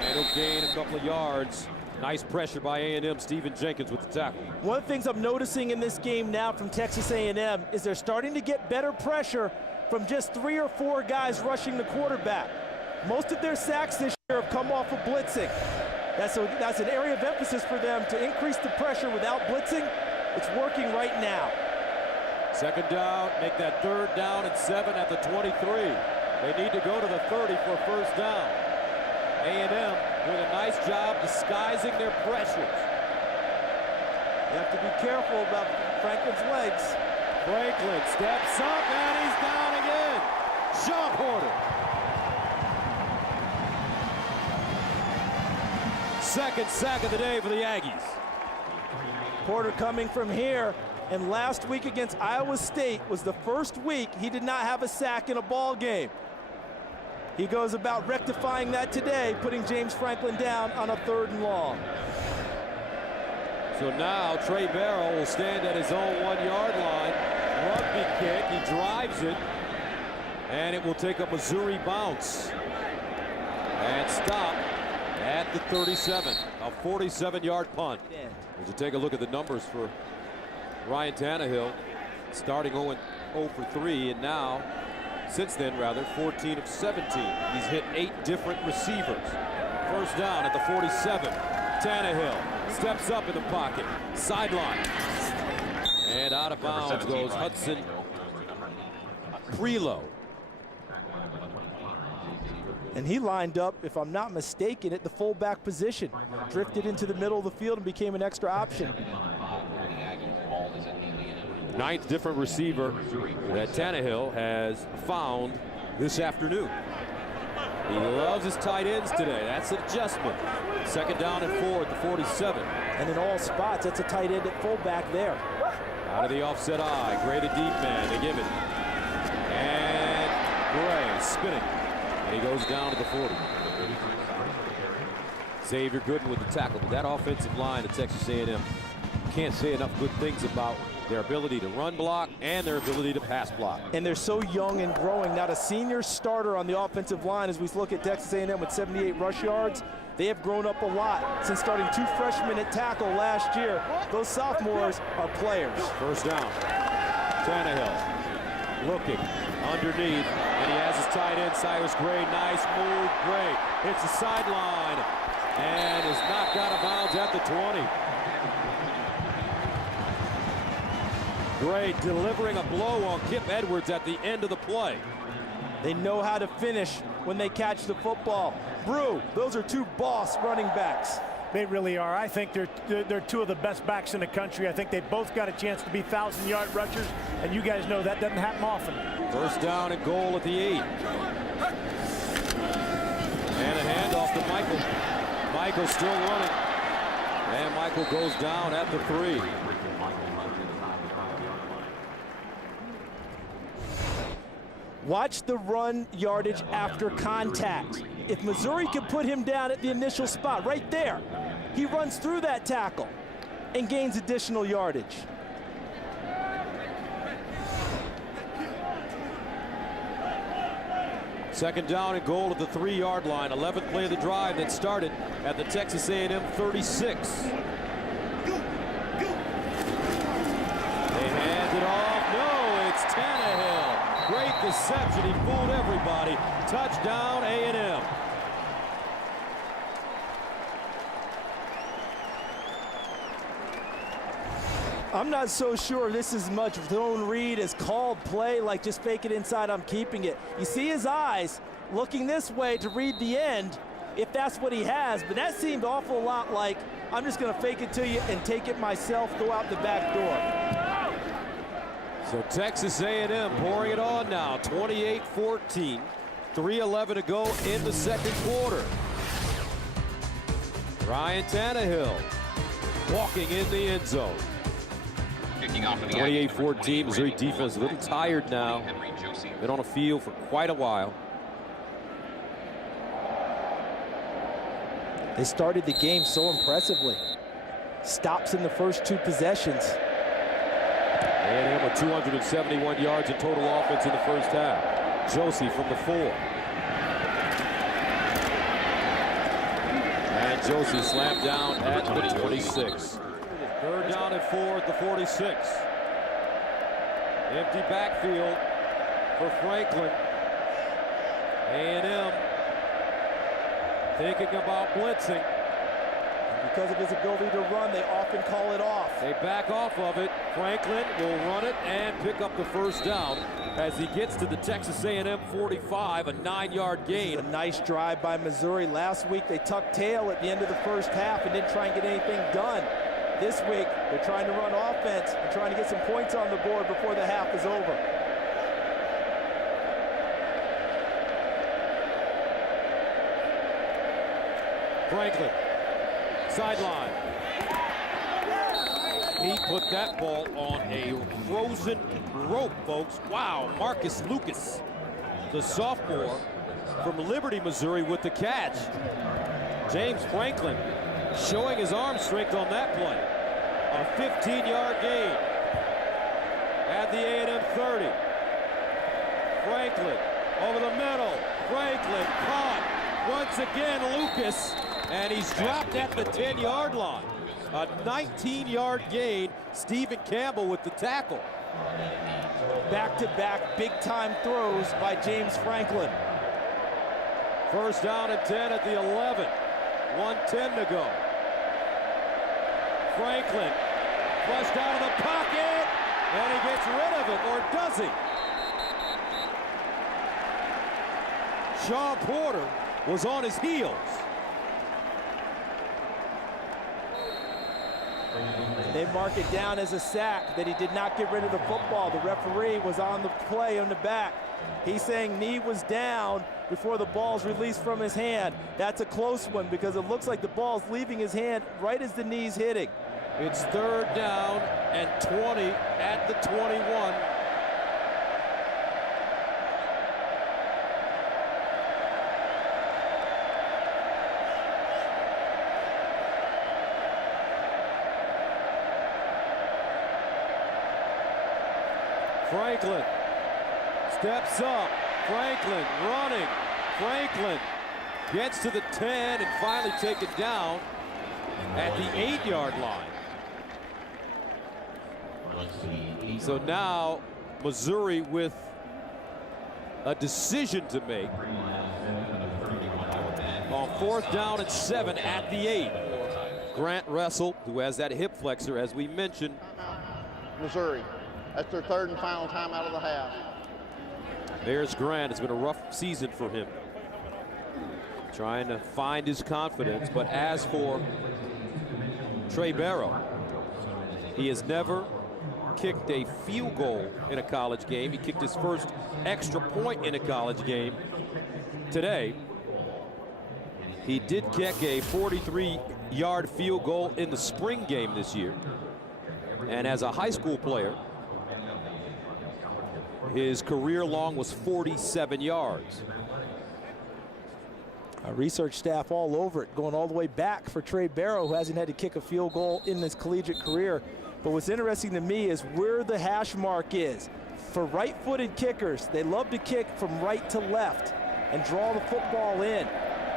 and he'll gain a couple of yards. Nice pressure by A&M. Stephen Jenkins with the tackle. One of the things I'm noticing in this game now from Texas A&M is they're starting to get better pressure from just 3 or 4 guys rushing the quarterback. Most of their sacks this year have come off of blitzing. That's an area of emphasis for them to increase the pressure without blitzing. It's working right now. Second down, make that 3rd down and 7 at the 23. They need to go to the 30 for a first down. A&M doing a nice job disguising their pressures. You have to be careful about Franklin's legs. Franklin steps up and he's down again. Sean Porter. Second sack of the day for the Aggies. Porter coming from here, and last week against Iowa State was the first week he did not have a sack in a ball game. He goes about rectifying that today, putting James Franklin down on a 3rd and long. So now Trey Barrow will stand at his own 1-yard line. Rugby kick, he drives it, and it will take a Missouri bounce. And stop at the 37, a 47-yard punt. As you take a look at the numbers for Ryan Tannehill, starting 0 for 3, and now, since then rather, 14 of 17. He's hit 8 different receivers. First down at the 47. Tannehill steps up in the pocket, sideline, and out of bounds goes Hudson Prelow. And he lined up, if I'm not mistaken, at the fullback position. Drifted into the middle of the field and became an extra option. 9th different receiver that Tannehill has found this afternoon. He loves his tight ends today. That's an adjustment. Second down and 4 at the 47. And in all spots, that's a tight end at fullback there. Out of the offset eye, Gray the deep man, they give it. And Gray spinning. And he goes down to the 40. Xavier Gooden with the tackle. But that offensive line at Texas A&M, can't say enough good things about their ability to run block and their ability to pass block. And they're so young and growing. Not a senior starter on the offensive line as we look at Texas A&M with 78 rush yards. They have grown up a lot since starting 2 freshmen at tackle last year. Those sophomores are players. First down. Tannehill looking underneath, and he has his tight end, Cyrus Gray. Nice move, Gray hits the sideline and is knocked out of bounds at the 20. Gray delivering a blow on Kip Edwards at the end of the play. They know how to finish when they catch the football. Brew, those are 2 boss running backs. They really are. I think they're 2 of the best backs in the country. I think they both got a chance to be 1,000-yard rushers, and you guys know that doesn't happen often. First down and goal at the 8. And a handoff to Michael. Michael still running. And Michael goes down at the 3. Watch the run yardage after contact. If Missouri can put him down at the initial spot, right there, he runs through that tackle and gains additional yardage. Second down and goal at the 3-yard line. 11th play of the drive that started at the Texas A&M 36. They hand it off. No, it's Tannehill. Great deception. He fooled everybody. Touchdown, A&M. I'm not so sure this is much zone read as called play, like just fake it inside, I'm keeping it. You see his eyes looking this way to read the end, if that's what he has, but that seemed awful lot like, I'm just gonna fake it to you and take it myself, go out the back door. So Texas A&M pouring it on now, 28-14. 3:11 to go in the second quarter. Ryan Tannehill walking in the end zone. 28-14, Missouri defense a little tired now. Been on the field for quite a while. They started the game so impressively. Stops in the first 2 possessions. A&M with 271 yards in total offense in the first half. Josie from the 4. And Josie slammed down at the 26. Third down and 4 at the 46. Empty backfield for Franklin. A&M thinking about blitzing. Because of his ability to run, they often call it off. They back off of it. Franklin will run it and pick up the first down as he gets to the Texas A&M 45, a 9-yard gain. A nice drive by Missouri. Last week they tucked tail at the end of the first half and didn't try and get anything done. This week they're trying to run offense and trying to get some points on the board before the half is over. Franklin, sideline. He put that ball on a frozen rope, folks. Wow, Marcus Lucas, the sophomore from Liberty, Missouri, with the catch. James Franklin showing his arm strength on that play. A 15-yard gain at the A&M 30. Franklin over the middle. Franklin caught. Once again, Lucas. And he's dropped at the 10-yard line. A 19-yard gain. Stephen Campbell with the tackle. Back-to-back big-time throws by James Franklin. First down and 10 at the 11. 1:10 to go. Franklin flushed out of the pocket. And he gets rid of it, or does he? Shaw Porter was on his heels. They mark it down as a sack that he did not get rid of the football. The referee was on the play on the back. He's saying knee was down before the ball's released from his hand. That's a close one because it looks like the ball's leaving his hand right as the knee's hitting. It's third down and 20 at the 21. Franklin steps up. Franklin running. Franklin gets to the 10 and finally taken down at the 8-yard line. So now Missouri with a decision to make on 4th down and 7 at the 8. Grant Russell, who has that hip flexor, as we mentioned. Missouri. That's their 3rd and final time out of the half. There's Grant. It's been a rough season for him. Trying to find his confidence. But as for Trey Barrow, he has never kicked a field goal in a college game. He kicked his first extra point in a college game today. He did kick a 43-yard field goal in the spring game this year. And as a high school player, his career long was 47 yards. Research staff all over it, going all the way back for Trey Barrow, who hasn't had to kick a field goal in his collegiate career. But what's interesting to me is where the hash mark is. For right-footed kickers, they love to kick from right to left and draw the football in.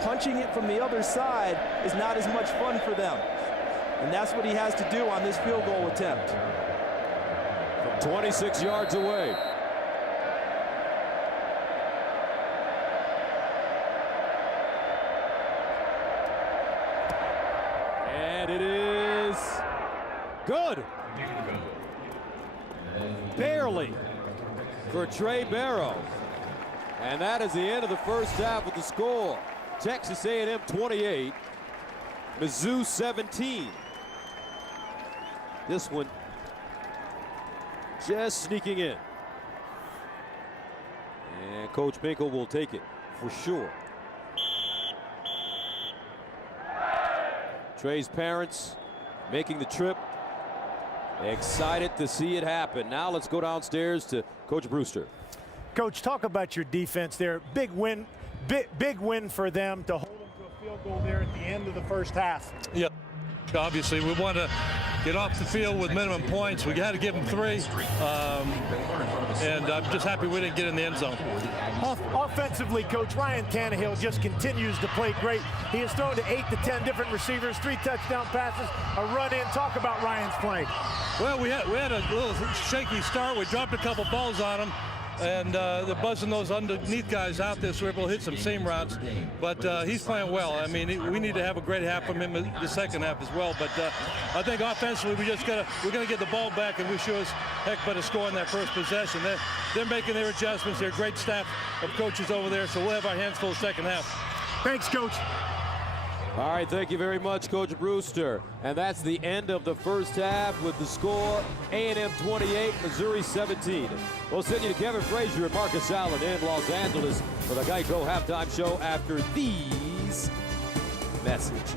Punching it from the other side is not as much fun for them. And that's what he has to do on this field goal attempt. From 26 yards away. And it is good. Barely for Trey Barrow. And that is the end of the first half with the score. Texas A&M 28, Mizzou 17. This one just sneaking in. And Coach Binkle will take it for sure. Trey's parents making the trip. Excited to see it happen. Now let's go downstairs to Coach Brewster. Coach, talk about your defense there. Big win for them to hold them to a field goal there at the end of the first half. Yeah, obviously we want to get off the field with minimum points. We had to give them 3, and I'm just happy we didn't get in the end zone. Offensively, Coach, Ryan Tannehill just continues to play great. He has thrown to 8 to 10 different receivers, 3 touchdown passes, a run in. Talk about Ryan's play. Well, we had a little shaky start. We dropped a couple balls on him, and they're buzzing those underneath guys out there, so we're able to hit some seam routes. But he's playing well. I mean, we need to have a great half from him in the second half as well. But I think offensively, we're going to get the ball back, and we sure as heck better score in that first possession. They're making their adjustments. They're a great staff of coaches over there, so we'll have our hands full second half. Thanks, Coach. All right, thank you very much, Coach Brewster. And that's the end of the first half with the score, A&M 28, Missouri 17. We'll send you to Kevin Frazier and Marcus Allen in Los Angeles for the Geico halftime show after these messages.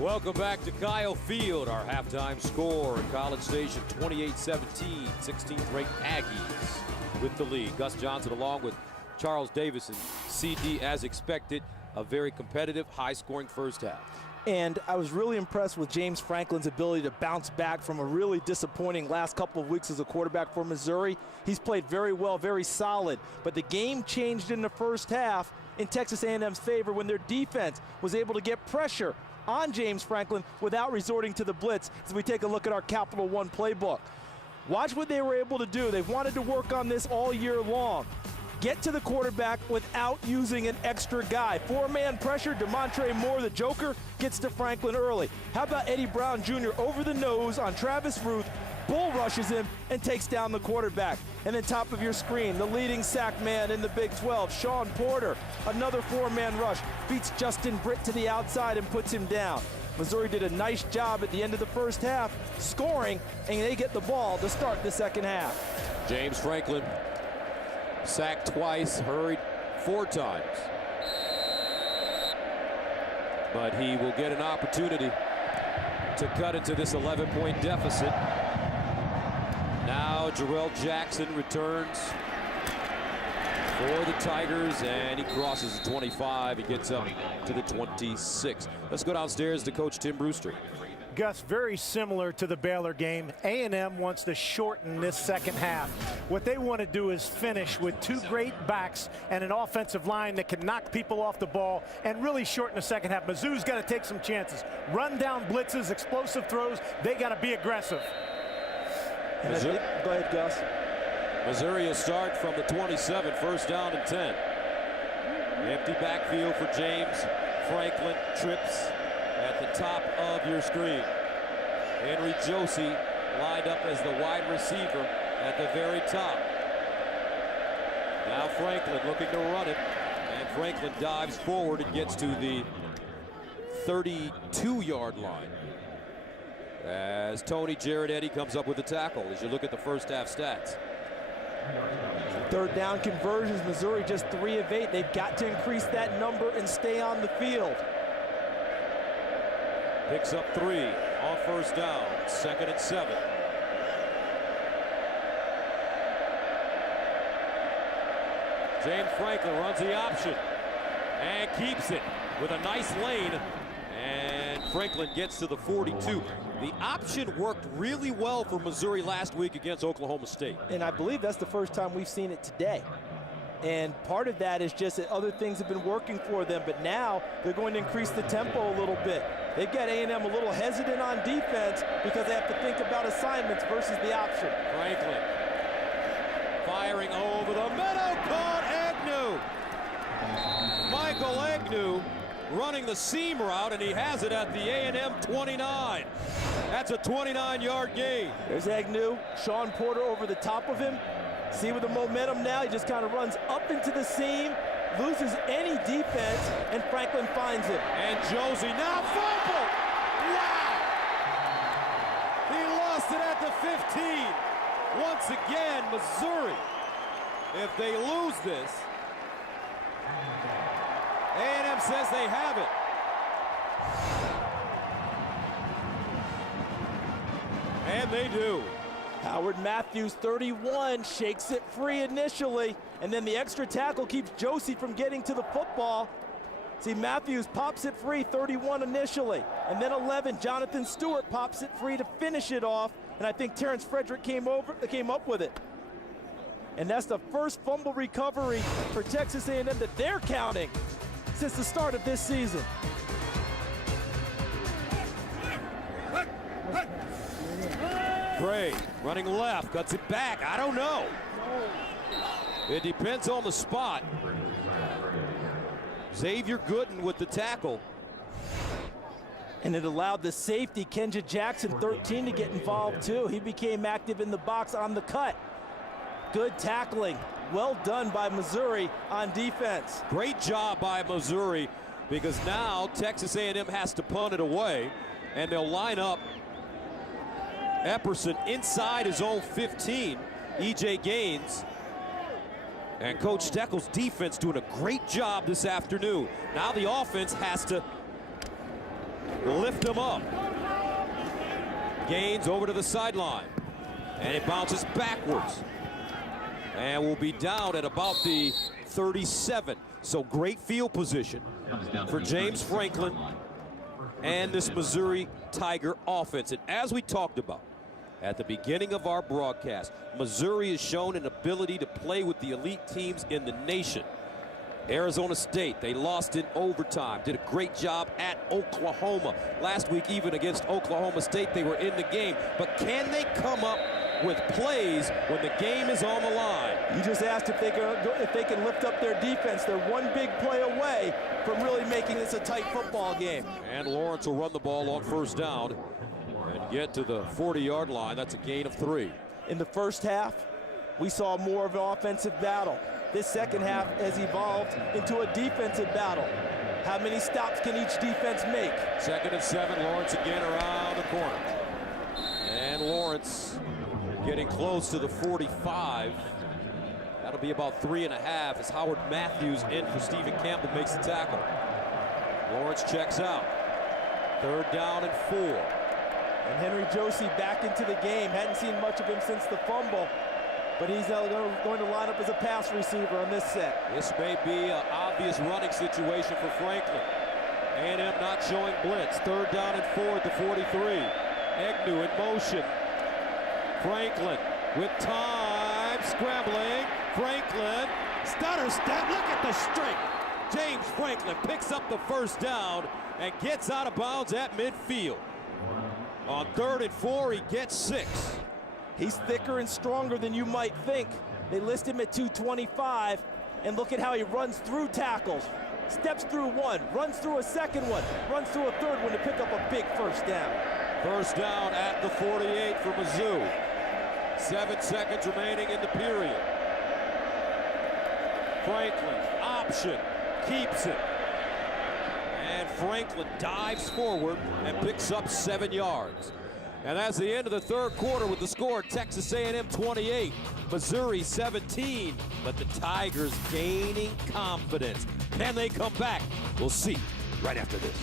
Welcome back to Kyle Field. Our halftime score in College Station, 28-17, 16th ranked Aggies with the lead. Gus Johnson along with Charles Davis and CD, as expected, a very competitive, high-scoring first half. And I was really impressed with James Franklin's ability to bounce back from a really disappointing last couple of weeks as a quarterback for Missouri. He's played very well, very solid. But the game changed in the first half in Texas A&M's favor when their defense was able to get pressure on James Franklin without resorting to the blitz, as we take a look at our Capital One playbook. Watch what they were able to do. They've wanted to work on this all year long. Get to the quarterback without using an extra guy. 4-man pressure, DeMontre Moore, the Joker, gets to Franklin early. How about Eddie Brown Jr. over the nose on Travis Ruth, bull rushes him and takes down the quarterback. And then top of your screen, the leading sack man in the Big 12, Sean Porter, another 4-man rush, beats Justin Britt to the outside and puts him down. Missouri did a nice job at the end of the first half, scoring, and they get the ball to start the second half. James Franklin sacked twice, hurried 4 times. But he will get an opportunity to cut into this 11-point deficit. Now Jarrell Jackson returns for the Tigers, and he crosses the 25. He gets up to the 26. Let's go downstairs to Coach Tim Brewster. Gus, very similar to the Baylor game. A&M wants to shorten this second half. What they want to do is finish with 2 great backs and an offensive line that can knock people off the ball and really shorten the second half. Mizzou's got to take some chances. Run down blitzes, explosive throws. They got to be aggressive. Go ahead, Gus. Missouri will start from the 27, first down and 10. Empty backfield for James Franklin, trips at the top of your screen. Henry Josie lined up as the wide receiver at the very top. Now Franklin looking to run it, and Franklin dives forward and gets to the 32-yard line as Tony Jared Eddy comes up with the tackle as you look at the first half stats. Third down conversions, Missouri just 3 of 8. They've got to increase that number and stay on the field. Picks up 3 on first down, 2nd and 7. James Franklin runs the option and keeps it with a nice lane, and Franklin gets to the 42. The option worked really well for Missouri last week against Oklahoma State. And I believe that's the first time we've seen it today. And part of that is just that other things have been working for them, but now they're going to increase the tempo a little bit. They've got A&M a little hesitant on defense because they have to think about assignments versus the option. Franklin firing over the middle, caught Agnew. Michael Agnew running the seam route, and he has it at the A&M 29. That's a 29-yard gain. There's Agnew, Sean Porter over the top of him. See with the momentum now, he just kind of runs up into the seam, loses any defense, and Franklin finds him. And Josie now fumble. Wow! He lost lost it at the 15. Once again, Missouri, if they lose this, A&M says they have it. And they do. Howard Matthews, 31, shakes it free initially, and then the extra tackle keeps Josie from getting to the football. See, Matthews pops it free, 31 initially, and then 11, Jonathan Stewart pops it free to finish it off, and I think Terrence Frederick came up with it. And that's the first fumble recovery for Texas A&M that they're counting since the start of this season. Gray running left, cuts it back. I don't know. It depends on the spot. Xavier Gooden with the tackle. And it allowed the safety, Kenja Jackson, 13, to get involved too. He became active in the box on the cut. Good tackling. Well done by Missouri on defense. Great job by Missouri, because now Texas A&M has to punt it away, and they'll line up Epperson inside his own 15, E.J. Gaines. And Coach Steckel's defense doing a great job this afternoon. Now the offense has to lift them up. Gaines over to the sideline, and it bounces backwards. And will be down at about the 37. So great field position for James Franklin and this Missouri Tiger offense. And as we talked about at the beginning of our broadcast, Missouri has shown an ability to play with the elite teams in the nation. Arizona State, they lost in overtime, did a great job at Oklahoma. Last week, even against Oklahoma State, they were in the game. But can they come up with plays when the game is on the line? You just asked if they can lift up their defense. They're one big play away from really making this a tight football game. And Lawrence will run the ball on first down and get to the 40-yard line. That's a gain of 3. In the first half, we saw more of an offensive battle. This second half has evolved into a defensive battle. How many stops can each defense make? 2nd and 7, Lawrence again around the corner. And Lawrence getting close to the 45. That'll be about 3.5 as Howard Matthews in for Stephen Campbell makes the tackle. Lawrence checks out. 3rd down and 4. And Henry Josie back into the game. Hadn't seen much of him since the fumble, but he's now going to line up as a pass receiver on this set. This may be an obvious running situation for Franklin. A&M not showing blitz. 3rd down and 4 at the 43. Agnew in motion. Franklin with time, scrambling. Franklin, stutter step, look at the strength. James Franklin picks up the first down and gets out of bounds at midfield. On 3rd and 4, he gets 6. He's thicker and stronger than you might think. They list him at 225, and look at how he runs through tackles. Steps through one, runs through a second one, runs through a third one to pick up a big first down. First down at the 48 for Mizzou. 7 seconds remaining in the period. Franklin, option, keeps it. And Franklin dives forward and picks up 7 yards. And that's the end of the 3rd quarter with the score, Texas A&M 28, Missouri 17. But the Tigers gaining confidence. Can they come back? We'll see right after this.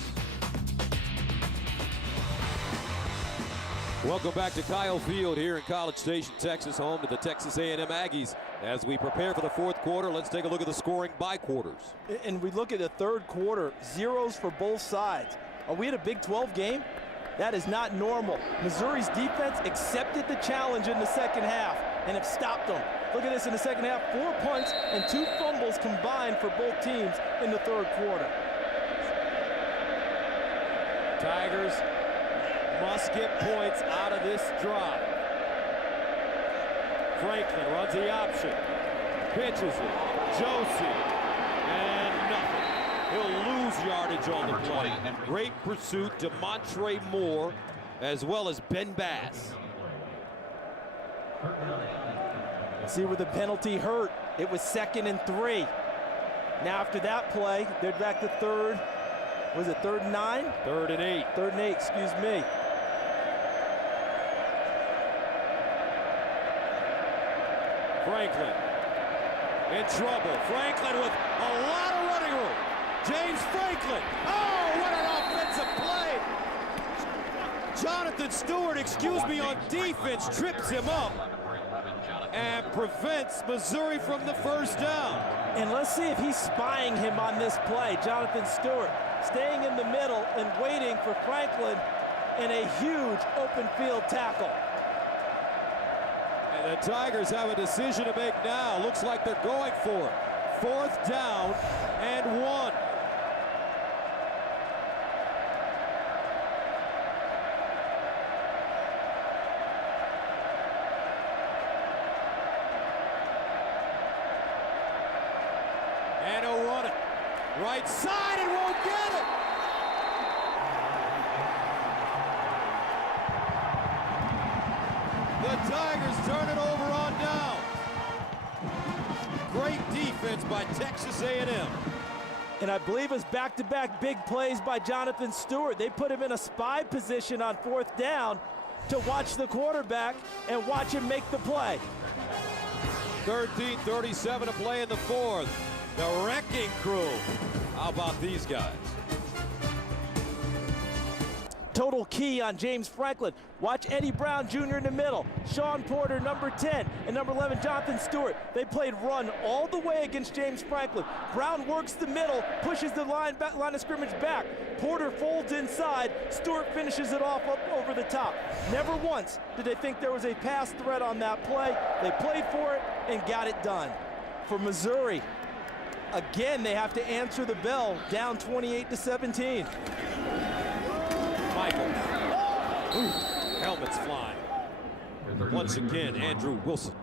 Welcome back to Kyle Field here in College Station, Texas, home to the Texas A&M Aggies. As we prepare for the 4th quarter, let's take a look at the scoring by quarters. And we look at the 3rd quarter, zeros for both sides. Are we at a Big 12 game? That is not normal. Missouri's defense accepted the challenge in the second half and have stopped them. Look at this in the second half, 4 punts and 2 fumbles combined for both teams in the 3rd quarter. Tigers must get points out of this drive. Franklin runs the option, pitches it, Josie, and nothing. He'll lose yardage on the play. Great pursuit to Montre Moore as well as Ben Bass. See where the penalty hurt. It was 2nd and 3. Now after that play, they're back to 3rd. Was it 3rd and 9? 3rd and 8. 3rd and 8, excuse me. Franklin in trouble. Franklin with a lot of running room. James Franklin. Oh, what an offensive play. Jonathan Stewart, on defense, trips him up and prevents Missouri from the first down. And let's see if he's spying him on this play. Jonathan Stewart staying in the middle and waiting for Franklin in a huge open field tackle. And the Tigers have a decision to make now. Looks like they're going for it. 4th down and 1. And he'll run it. Right side and won't get it. The Tigers turn it over on down. Great defense by Texas A&M. And I believe it's back-to-back big plays by Jonathan Stewart. They put him in a spy position on 4th down to watch the quarterback and watch him make the play. 13:37 to play in the 4th. The wrecking crew. How about these guys? Total key on James Franklin. Watch Eddie Brown Jr. in the middle. Sean Porter, number 10, and number 11, Jonathan Stewart. They played run all the way against James Franklin. Brown works the middle, pushes the line of scrimmage back. Porter folds inside. Stewart finishes it off up over the top. Never once did they think there was a pass threat on that play. They played for it and got it done. For Missouri, again, they have to answer the bell, down 28-17. Michael. Ooh, helmets flying. Once again, Andrew Wilson.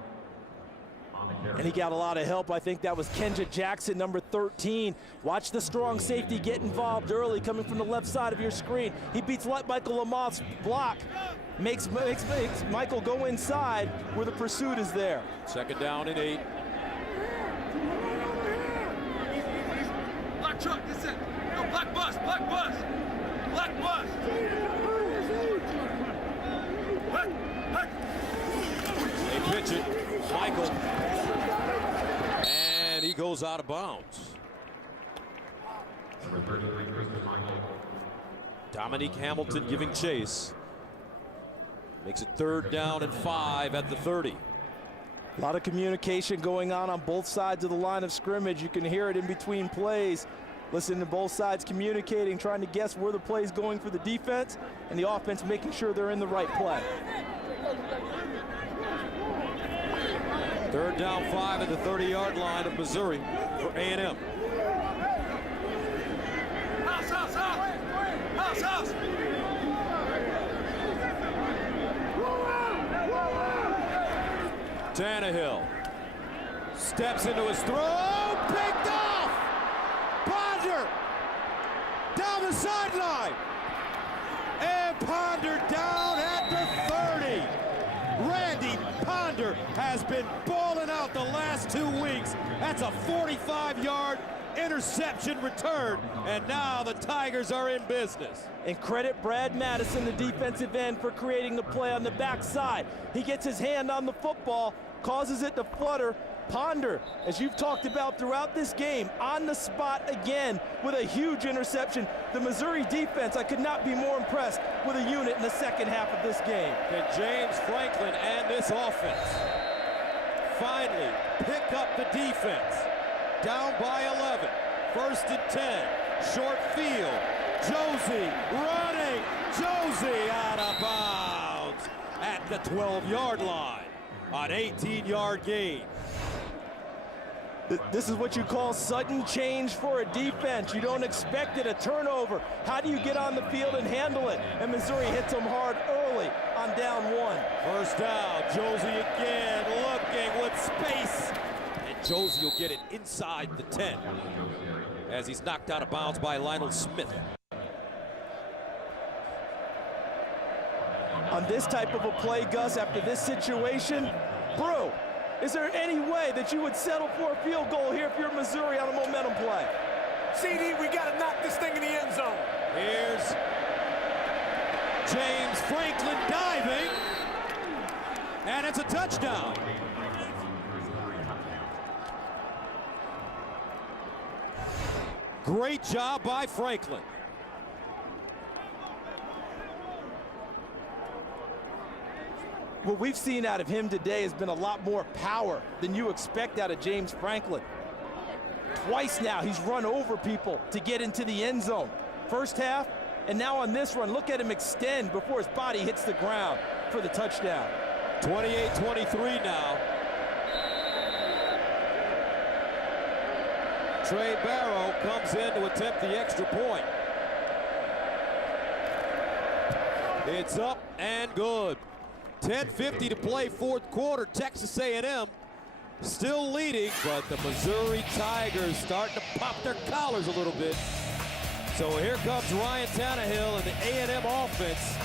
And he got a lot of help. I think that was Kenja Jackson, number 13. Watch the strong safety get involved early, coming from the left side of your screen. He beats Michael Lamoth's block. Makes Michael go inside where the pursuit is there. 2nd down and 8. Black truck, that's it. No, black bus, black bus. Black bus. They pitch it. Michael. And he goes out of bounds. Dominique Hamilton giving chase. Makes it 3rd down and 5 at the 30. A lot of communication going on both sides of the line of scrimmage. You can hear it in between plays. Listen to both sides communicating, trying to guess where the play is going for the defense, and the offense making sure they're in the right play. 3rd down 5 at the 30-yard line of Missouri for A&M. House, house, house. House, house. Tannehill steps into his throw, picked off! Ponder down the sideline, and Ponder down at the 30. Randy Ponder has been balling out the last 2 weeks. That's a 45-yard interception return, and now the Tigers are in business. And credit Brad Madison, the defensive end, for creating the play on the backside. He gets his hand on the football, causes it to flutter. Ponder, as you've talked about throughout this game, on the spot again with a huge interception. The Missouri defense, I could not be more impressed with a unit in the second half of this game. Can James Franklin and this offense finally pick up the defense? Down by 11, 1st and 10, short field. Josie running, Josie out of bounds at the 12-yard line. An 18-yard gain. This is what you call sudden change for a defense. You don't expect it, a turnover. How do you get on the field and handle it? And Missouri hits them hard early on down 1. 1st down, Josie again looking with space. And Josie will get it inside the 10 as he's knocked out of bounds by Lionel Smith. On this type of a play, Gus, after this situation, Brew, is there any way that you would settle for a field goal here if you're Missouri on a momentum play? CD, we got to knock this thing in the end zone. Here's James Franklin diving, and it's a touchdown. Great job by Franklin. What we've seen out of him today has been a lot more power than you expect out of James Franklin. Twice now he's run over people to get into the end zone. First half, and now on this run, look at him extend before his body hits the ground for the touchdown. 28-23 now. Trey Barrow comes in to attempt the extra point. It's up and good. 10:50 to play, fourth quarter. Texas A&M still leading, but the Missouri Tigers starting to pop their collars a little bit. So here comes Ryan Tannehill and the A&M offense,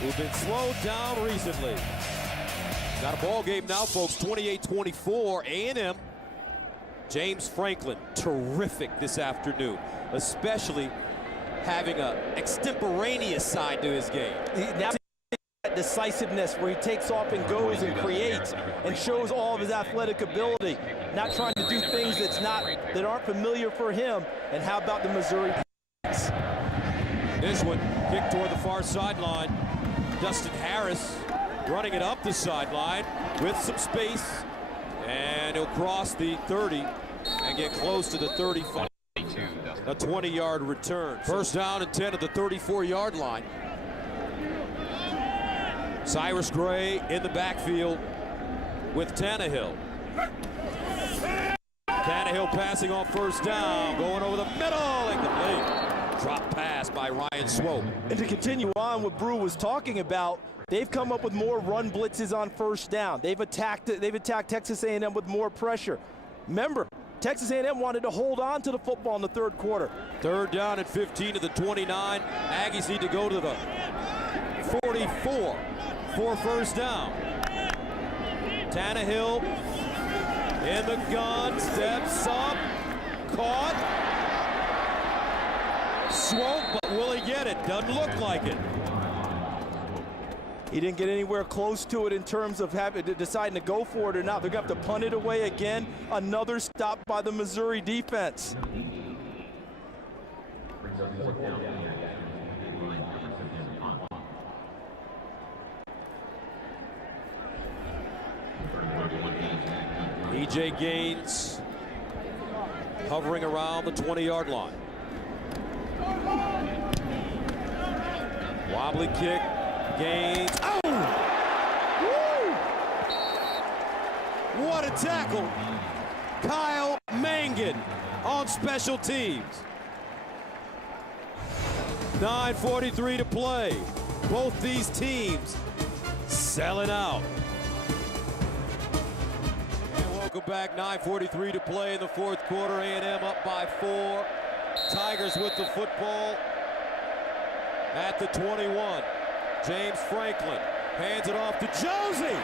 who've been slowed down recently. Got a ball game now, folks. 28-24. A&M. James Franklin, terrific this afternoon, especially having an extemporaneous side to his game. Now that decisiveness where he takes off and goes and creates and shows all of his athletic ability, not trying to do things that aren't familiar for him. And how about the Missouri? This one kicked toward the far sideline. Dustin Harris running it up the sideline with some space, and he'll cross the 30 and get close to the 35. A 20-yard return. First down and 10 at the 34-yard line. Cyrus Gray in the backfield with Tannehill. Tannehill passing off first down, going over the middle, incomplete. Drop pass by Ryan Swope. And to continue on what Brew was talking about, they've come up with more run blitzes on first down. They've attacked Texas A&M with more pressure. Remember, Texas A&M wanted to hold on to the football in the third quarter. Third down and 15 to the 29. Aggies need to go to the 44 for first down. Tannehill in the gun, steps up, caught. Swope, but will he get it? Doesn't look like it. He didn't get anywhere close to it in terms of deciding to go for it or not. They're going to have to punt it away again. Another stop by the Missouri defense. E.J. Gaines hovering around the 20-yard line. Wobbly kick. Gaines. Oh! Woo! What a tackle. Kyle Mangan on special teams. 9:43 to play. Both these teams selling out. And welcome back. 9:43 to play in the fourth quarter. A&M up by 4. Tigers with the football at the 21. James Franklin hands it off to Josie.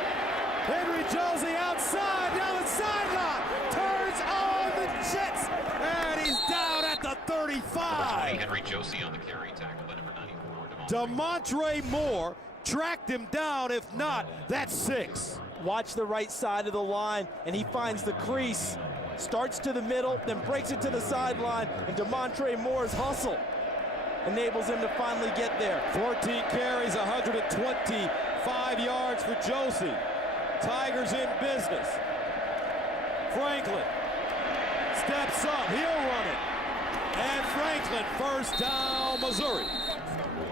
Henry Josie outside, down the sideline, turns on the Jets, and he's down at the 35. Henry Josie on the carry, tackle at number 94. Demontre Moore tracked him down. If not, that's 6. Watch the right side of the line, and he finds the crease, starts to the middle, then breaks it to the sideline, and Demontre Moore's hustle enables him to finally get there. 14 carries, 125 yards for Josie. Tigers in business. Franklin steps up, he'll run it. And Franklin, first down, Missouri.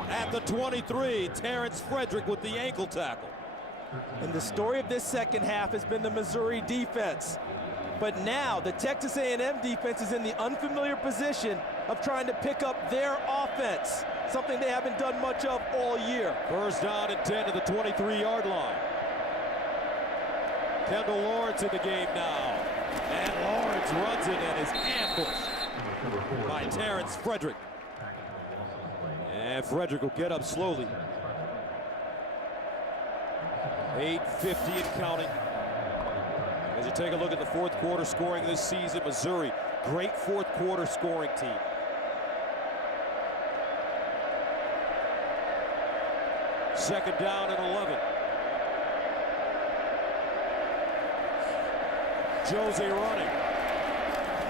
At the 23, Terrence Frederick with the ankle tackle. And the story of this second half has been the Missouri defense. But now the Texas A&M defense is in the unfamiliar position of trying to pick up their offense, something they haven't done much of all year. First down and 10 to the 23-yard line. Kendall Lawrence in the game now. And Lawrence runs it and is ambushed by Terrence Frederick. And Frederick will get up slowly. 8:50 and counting. As you take a look at the fourth quarter scoring this season, Missouri, great fourth quarter scoring team. Second down and 11. Josie running.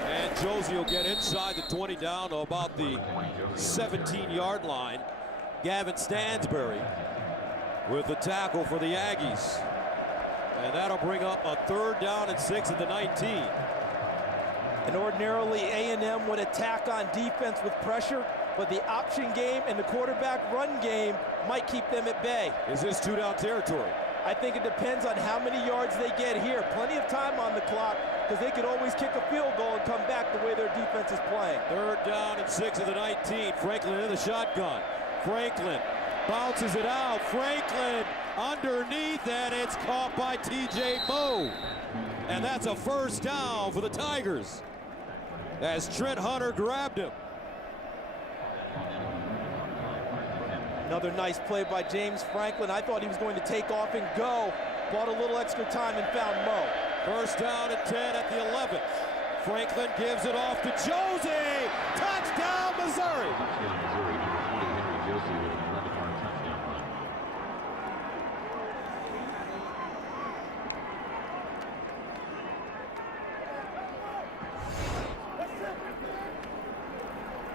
And Josie will get inside the 20 down to about the 17-yard line. Gavin Stansbury with the tackle for the Aggies. And that'll bring up a 3rd down and 6 at the 19. And ordinarily A&M would attack on defense with pressure, but the option game and the quarterback run game might keep them at bay. Is this 2-down territory? I think it depends on how many yards they get here. Plenty of time on the clock, because they could always kick a field goal and come back the way their defense is playing. 3rd down and 6 at the 19. Franklin in the shotgun. Franklin bounces it out. Franklin underneath, and it's caught by T.J. Moe. And that's a 1st down for the Tigers as Trent Hunter grabbed him. Another nice play by James Franklin. I thought he was going to take off and go. Bought a little extra time and found Moe. 1st down and 10 at the 11th. Franklin gives it off to Josie. Touchdown, Missouri. Missouri RB Henry Josie with an 11-yard touchdown run.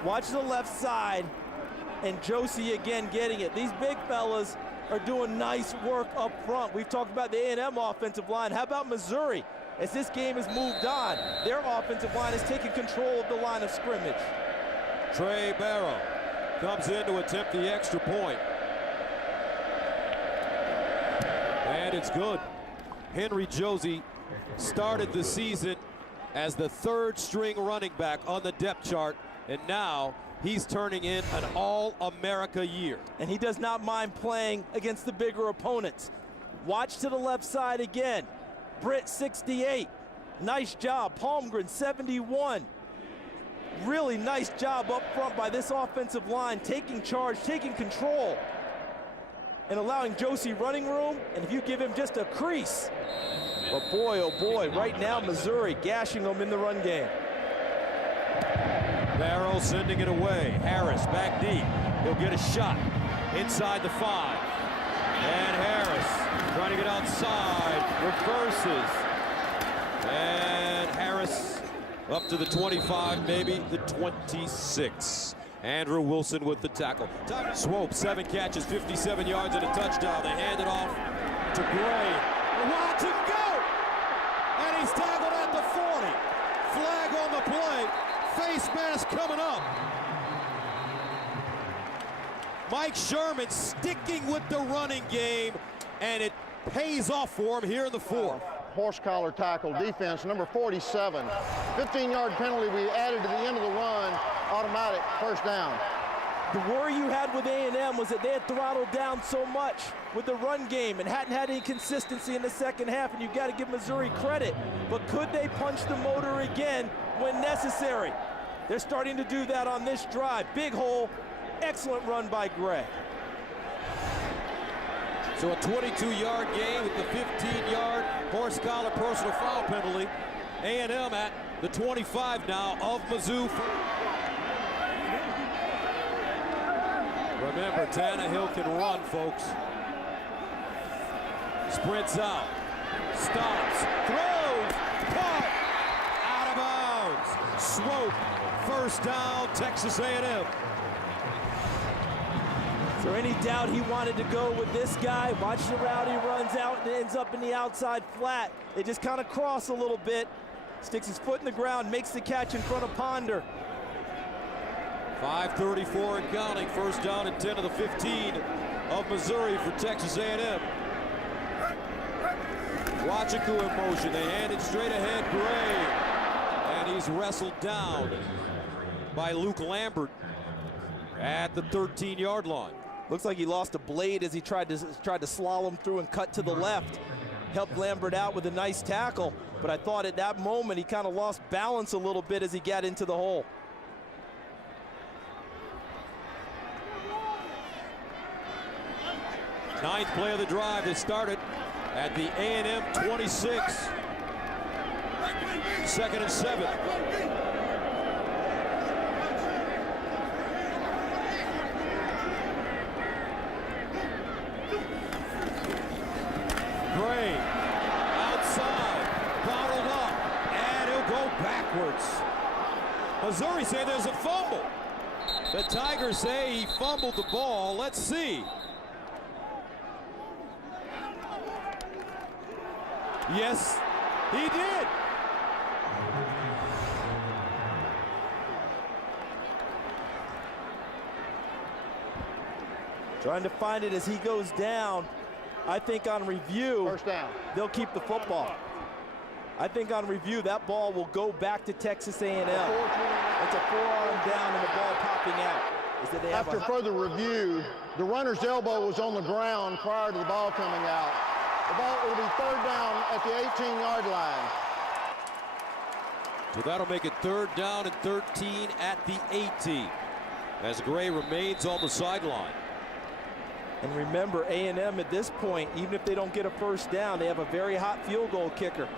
Watch the left side, and Josie again getting it. These big fellas are doing nice work up front. We've talked about the A&M offensive line. How about Missouri? As this game has moved on, their offensive line has taken control of the line of scrimmage. Trey Barrow comes in to attempt the extra point. And it's good. Henry Josie started the season as the 3rd string running back on the depth chart, and now he's turning in an All-America year. And he does not mind playing against the bigger opponents. Watch to the left side again. Britt, 68. Nice job. Palmgren, 71. Really nice job up front by this offensive line, taking charge, taking control, and allowing Josie running room. And if you give him just a crease, but boy, oh boy, right now Missouri gashing them in the run game. Barrow sending it away. Harris back deep. He'll get a shot inside the 5. And Harris trying to get outside. Reverses. And Harris up to the 25, maybe the 26. Andrew Wilson with the tackle. Swope, 7 catches, 57 yards and a touchdown. They hand it off to Gray. Watch him go! And he's tackled at the 40. Flag on the play. Face mask coming up. Mike Sherman sticking with the running game, and it pays off for him here in the 4th. Horse collar tackle defense, number 47. 15-yard penalty we added to the end of the run, automatic 1st down. The worry you had with A&M was that they had throttled down so much with the run game and hadn't had any consistency in the 2nd half, and you've got to give Missouri credit. But could they punch the motor again when necessary? They're starting to do that on this drive. Big hole, excellent run by Gray. So a 22-yard game with the 15-yard horse collar personal foul penalty. A&M at the 25 now of Mizzou. Remember, Tannehill can run, folks. Sprints out, stops, throws, caught, out of bounds. Swope, 1st down, Texas A&M. Is there any doubt he wanted to go with this guy? Watch the route he runs out and ends up in the outside flat. They just kind of cross a little bit, sticks his foot in the ground, makes the catch in front of Ponder. 5:34 and counting. 1st down and 10 of the 15 of Missouri for Texas A&M. Wachiku in motion. They hand it straight ahead. Gray. And he's wrestled down by Luke Lambert at the 13-yard line. Looks like he lost a blade as he tried to slalom through and cut to the left. Helped Lambert out with a nice tackle, but I thought at that moment he kind of lost balance a little bit as he got into the hole. Ninth play of the drive that started at the A&M 26. 2nd and 7. Gray outside, bottled up, and he'll go backwards. Missouri say there's a fumble. The Tigers say he fumbled the ball. Let's see. Yes, he did. Trying to find it as he goes down. I think on review, First down. they'll keep the football. I think on review, that ball will go back to Texas A&M. It's a forearm down and the ball popping out. After further review, the runner's elbow was on the ground prior to the ball coming out. The ball will be third down at the 18-yard line. So that'll make it third down and 13 at the 18 as Gray remains on the sideline. And remember, A&M at this point, even if they don't get a first down, they have a very hot field goal kicker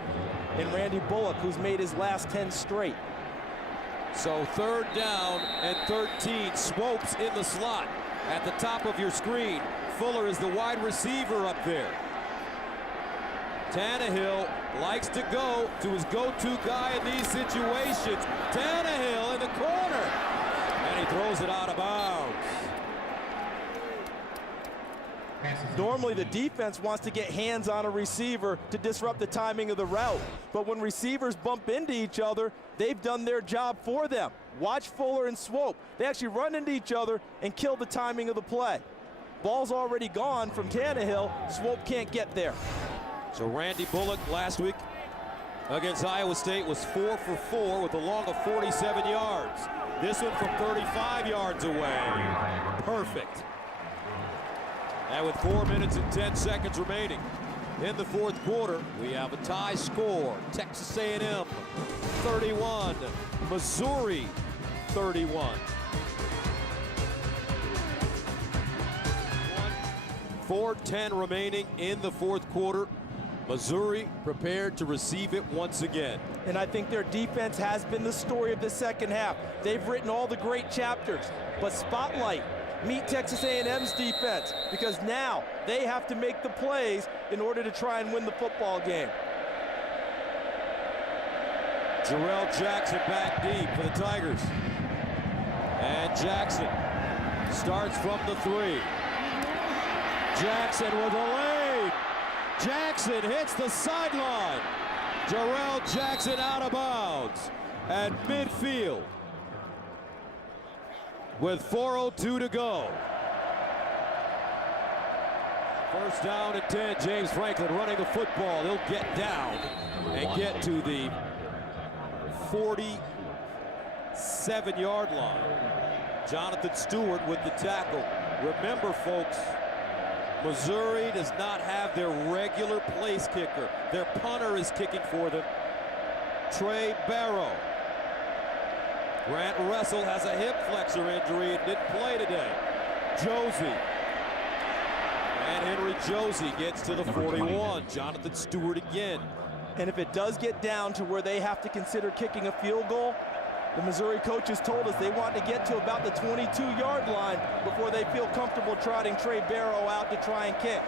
in Randy Bullock, who's made his last 10 straight. So third down and 13. Swopes in the slot at the top of your screen. Fuller is the wide receiver up there. Tannehill likes to go to his go-to guy in these situations. Tannehill in the corner, and he throws it out of bounds. Normally the defense wants to get hands on a receiver to disrupt the timing of the route. But when receivers bump into each other, they've done their job for them. Watch Fuller and Swope. They actually run into each other and kill the timing of the play. Ball's already gone from Tannehill. Swope can't get there. So Randy Bullock last week against Iowa State was 4 for 4 with a long of 47 yards. This one from 35 yards away. Perfect. And with 4 minutes and 10 seconds remaining in the fourth quarter, we have a tie score. Texas A&M 31, Missouri 31. 4:10 remaining in the fourth quarter. Missouri prepared to receive it once again. And I think their defense has been the story of the second half. They've written all the great chapters, but spotlight, meet Texas A&M's defense, because now they have to make the plays in order to try and win the football game. Jarrell Jackson back deep for the Tigers. And Jackson starts from the 3. Jackson with a lead. Jackson hits the sideline. Jarrell Jackson out of bounds at midfield with 4:02 to go. First down and 10. James Franklin running the football. He'll get down and get to the 47-yard line. Jonathan Stewart with the tackle. Remember, folks, Missouri does not have their regular place kicker. Their punter is kicking for them, Trey Barrow. Grant Russell has a hip flexor injury and didn't play today. Josie. And Henry Josie gets to the 41. Jonathan Stewart again. And if it does get down to where they have to consider kicking a field goal, the Missouri coaches told us they want to get to about the 22-yard line before they feel comfortable trotting Trey Barrow out to try and kick.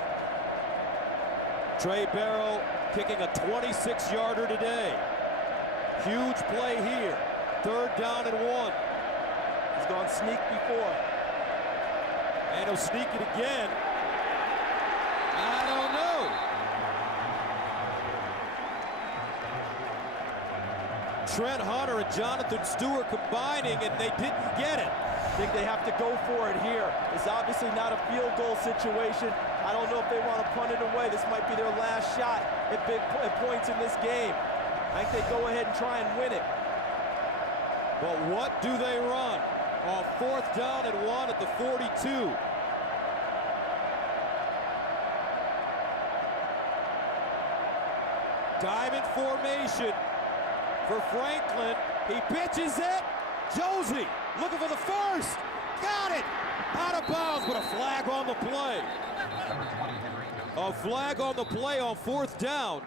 Trey Barrow kicking a 26-yarder today. Huge play here. Third down and 1. He's gone sneak before. And he'll sneak it again. I don't know. Trent Hunter and Jonathan Stewart combining, and they didn't get it. I think they have to go for it here. It's obviously not a field goal situation. I don't know if they want to punt it away. This might be their last shot at big points in this game. I think they go ahead and try and win it. But what do they run on fourth down and 1 at the 42? Diamond formation for Franklin. He pitches it. Josie looking for the first. Got it. Out of bounds, but a flag on the play. A flag on the play on fourth down.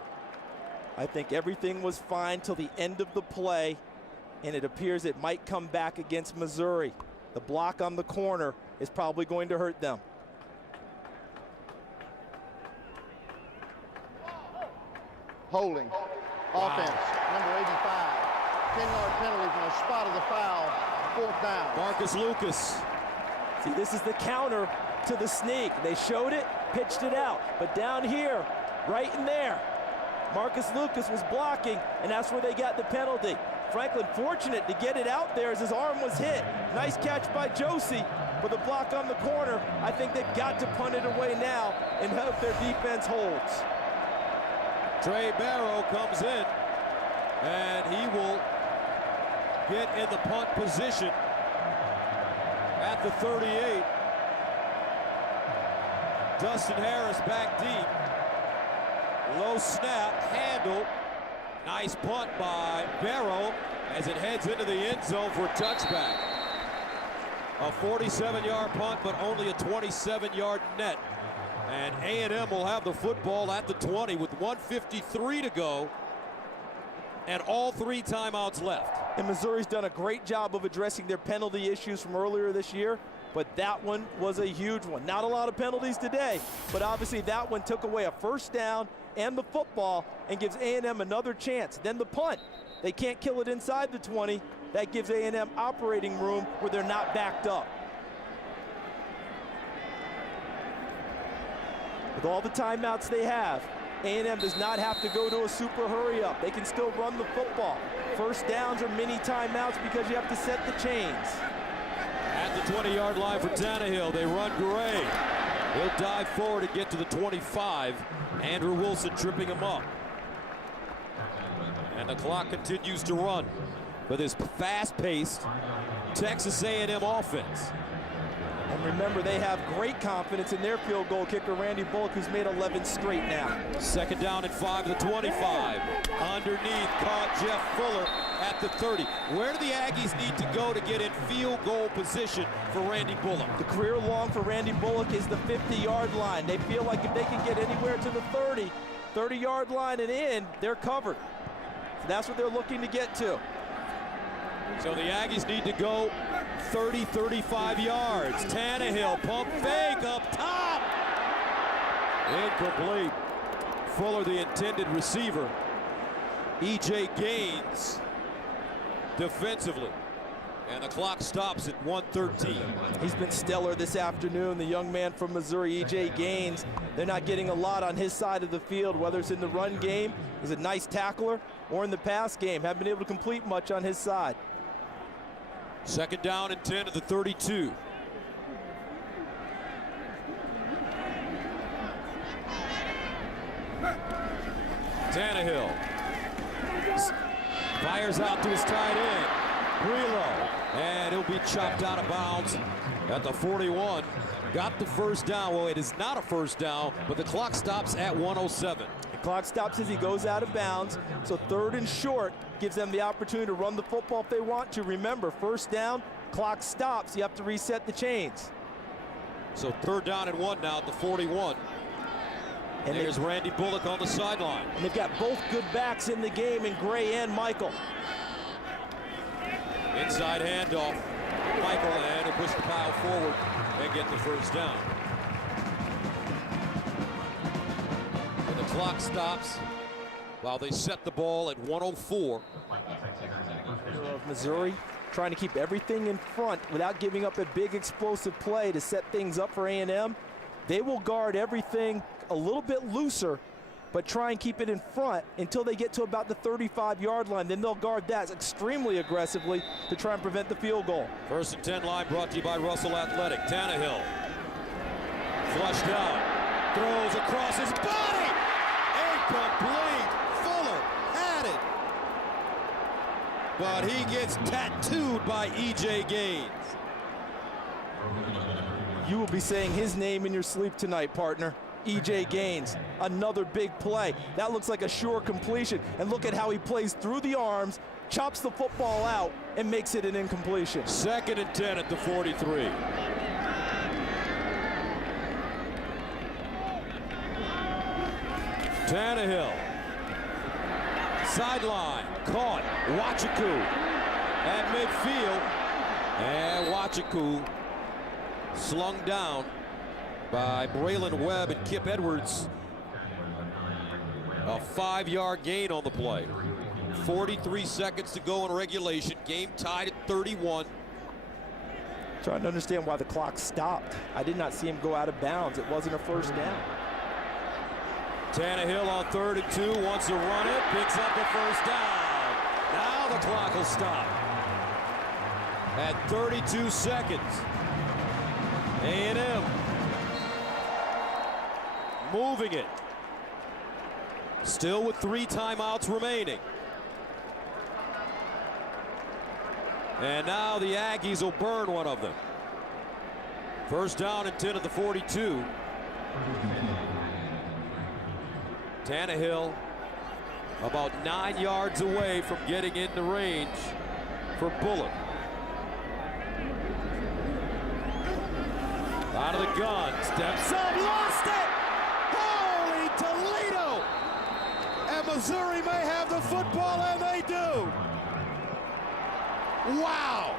I think everything was fine till the end of the play, and it appears it might come back against Missouri. The block on the corner is probably going to hurt them. Holding. Offense, number 85. 10-yard penalty from the and spotted the foul, 4th down. Marcus Lucas. See, this is the counter to the sneak. They showed it, pitched it out. But down here, right in there, Marcus Lucas was blocking, and that's where they got the penalty. Franklin fortunate to get it out there as his arm was hit. Nice catch by Josie for the block on the corner. I think they've got to punt it away now and hope their defense holds. Trey Barrow comes in, and he will get in the punt position at the 38. Dustin Harris back deep. Low snap, handle. Nice punt by Barrow as it heads into the end zone for a touchback. A 47-yard punt, but only a 27-yard net. And A&M will have the football at the 20 with 1:53 to go and all 3 timeouts left. And Missouri's done a great job of addressing their penalty issues from earlier this year, but that one was a huge one. Not a lot of penalties today, but obviously that one took away a 1st down and the football and gives A&M another chance. Then the punt. They can't kill it inside the 20. That gives A&M operating room where they're not backed up. With all the timeouts they have, A&M does not have to go to a super hurry up. They can still run the football. 1st downs are mini timeouts because you have to set the chains. At the 20-yard line for Tannehill, they run Gray. He'll dive forward and get to the 25. Andrew Wilson tripping him up. And the clock continues to run with this fast-paced Texas A&M offense. And remember, they have great confidence in their field goal kicker, Randy Bullock, who's made 11 straight now. 2nd down and 5 to the 25. Underneath, caught Jeff Fuller at the 30. Where do the Aggies need to go to get in field goal position for Randy Bullock? The career long for Randy Bullock is the 50-yard line. They feel like if they can get anywhere to the 30-yard line and in, they're covered. So that's what they're looking to get to. So the Aggies need to go 30, 35 yards. Tannehill, pump fake up top. Incomplete. Fuller, the intended receiver. E.J. Gaines defensively. And the clock stops at 1:13. He's been stellar this afternoon. The young man from Missouri, E.J. Gaines. They're not getting a lot on his side of the field, whether it's in the run game, he's a nice tackler, or in the pass game. Haven't been able to complete much on his side. 2nd down and 10 to the 32. Tannehill fires out to his tight end, Grillo, and he'll be chopped out of bounds at the 41. Got the 1st down. Well, it is not a 1st down, but the clock stops at 1:07. The clock stops as he goes out of bounds, so 3rd and short gives them the opportunity to run the football if they want to. Remember, 1st down, clock stops, you have to reset the chains. So 3rd down and 1 now at the 41. And there's Randy Bullock on the sideline. And they've got both good backs in the game in Gray and Michael. Inside handoff, Michael, and he'll push the pile forward and get the 1st down. And the clock stops while they set the ball at 1:04. Of Missouri trying to keep everything in front without giving up a big explosive play to set things up for A&M. They will guard everything a little bit looser, but try and keep it in front until they get to about the 35-yard line. Then they'll guard that extremely aggressively to try and prevent the field goal. 1st and 10 line brought to you by Russell Athletic. Tannehill flushed out, throws across his body, incomplete. Fuller had it, but he gets tattooed by E.J. Gaines. You will be saying his name in your sleep tonight, partner. E.J. Gaines, another big play. That looks like a sure completion. And look at how he plays through the arms, chops the football out, and makes it an incompletion. 2nd and 10 at the 43. Tannehill. Sideline, caught. Wachiku at midfield. And Wachiku slung down by Braylon Webb and Kip Edwards. A 5-yard gain on the play. 43 seconds to go in regulation. Game tied at 31. Trying to understand why the clock stopped. I did not see him go out of bounds. It wasn't a first down. Tannehill on 3rd and 2, wants to run it, picks up the first down. Now the clock will stop at 32 seconds. A&M moving it. Still with 3 timeouts remaining. And now the Aggies will burn one of them. First down and 10 at the 42. Tannehill about 9 yards away from getting into range for Bullock. Out of the gun, steps up, lost it! Holy Toledo! And Missouri may have the football, and they do! Wow!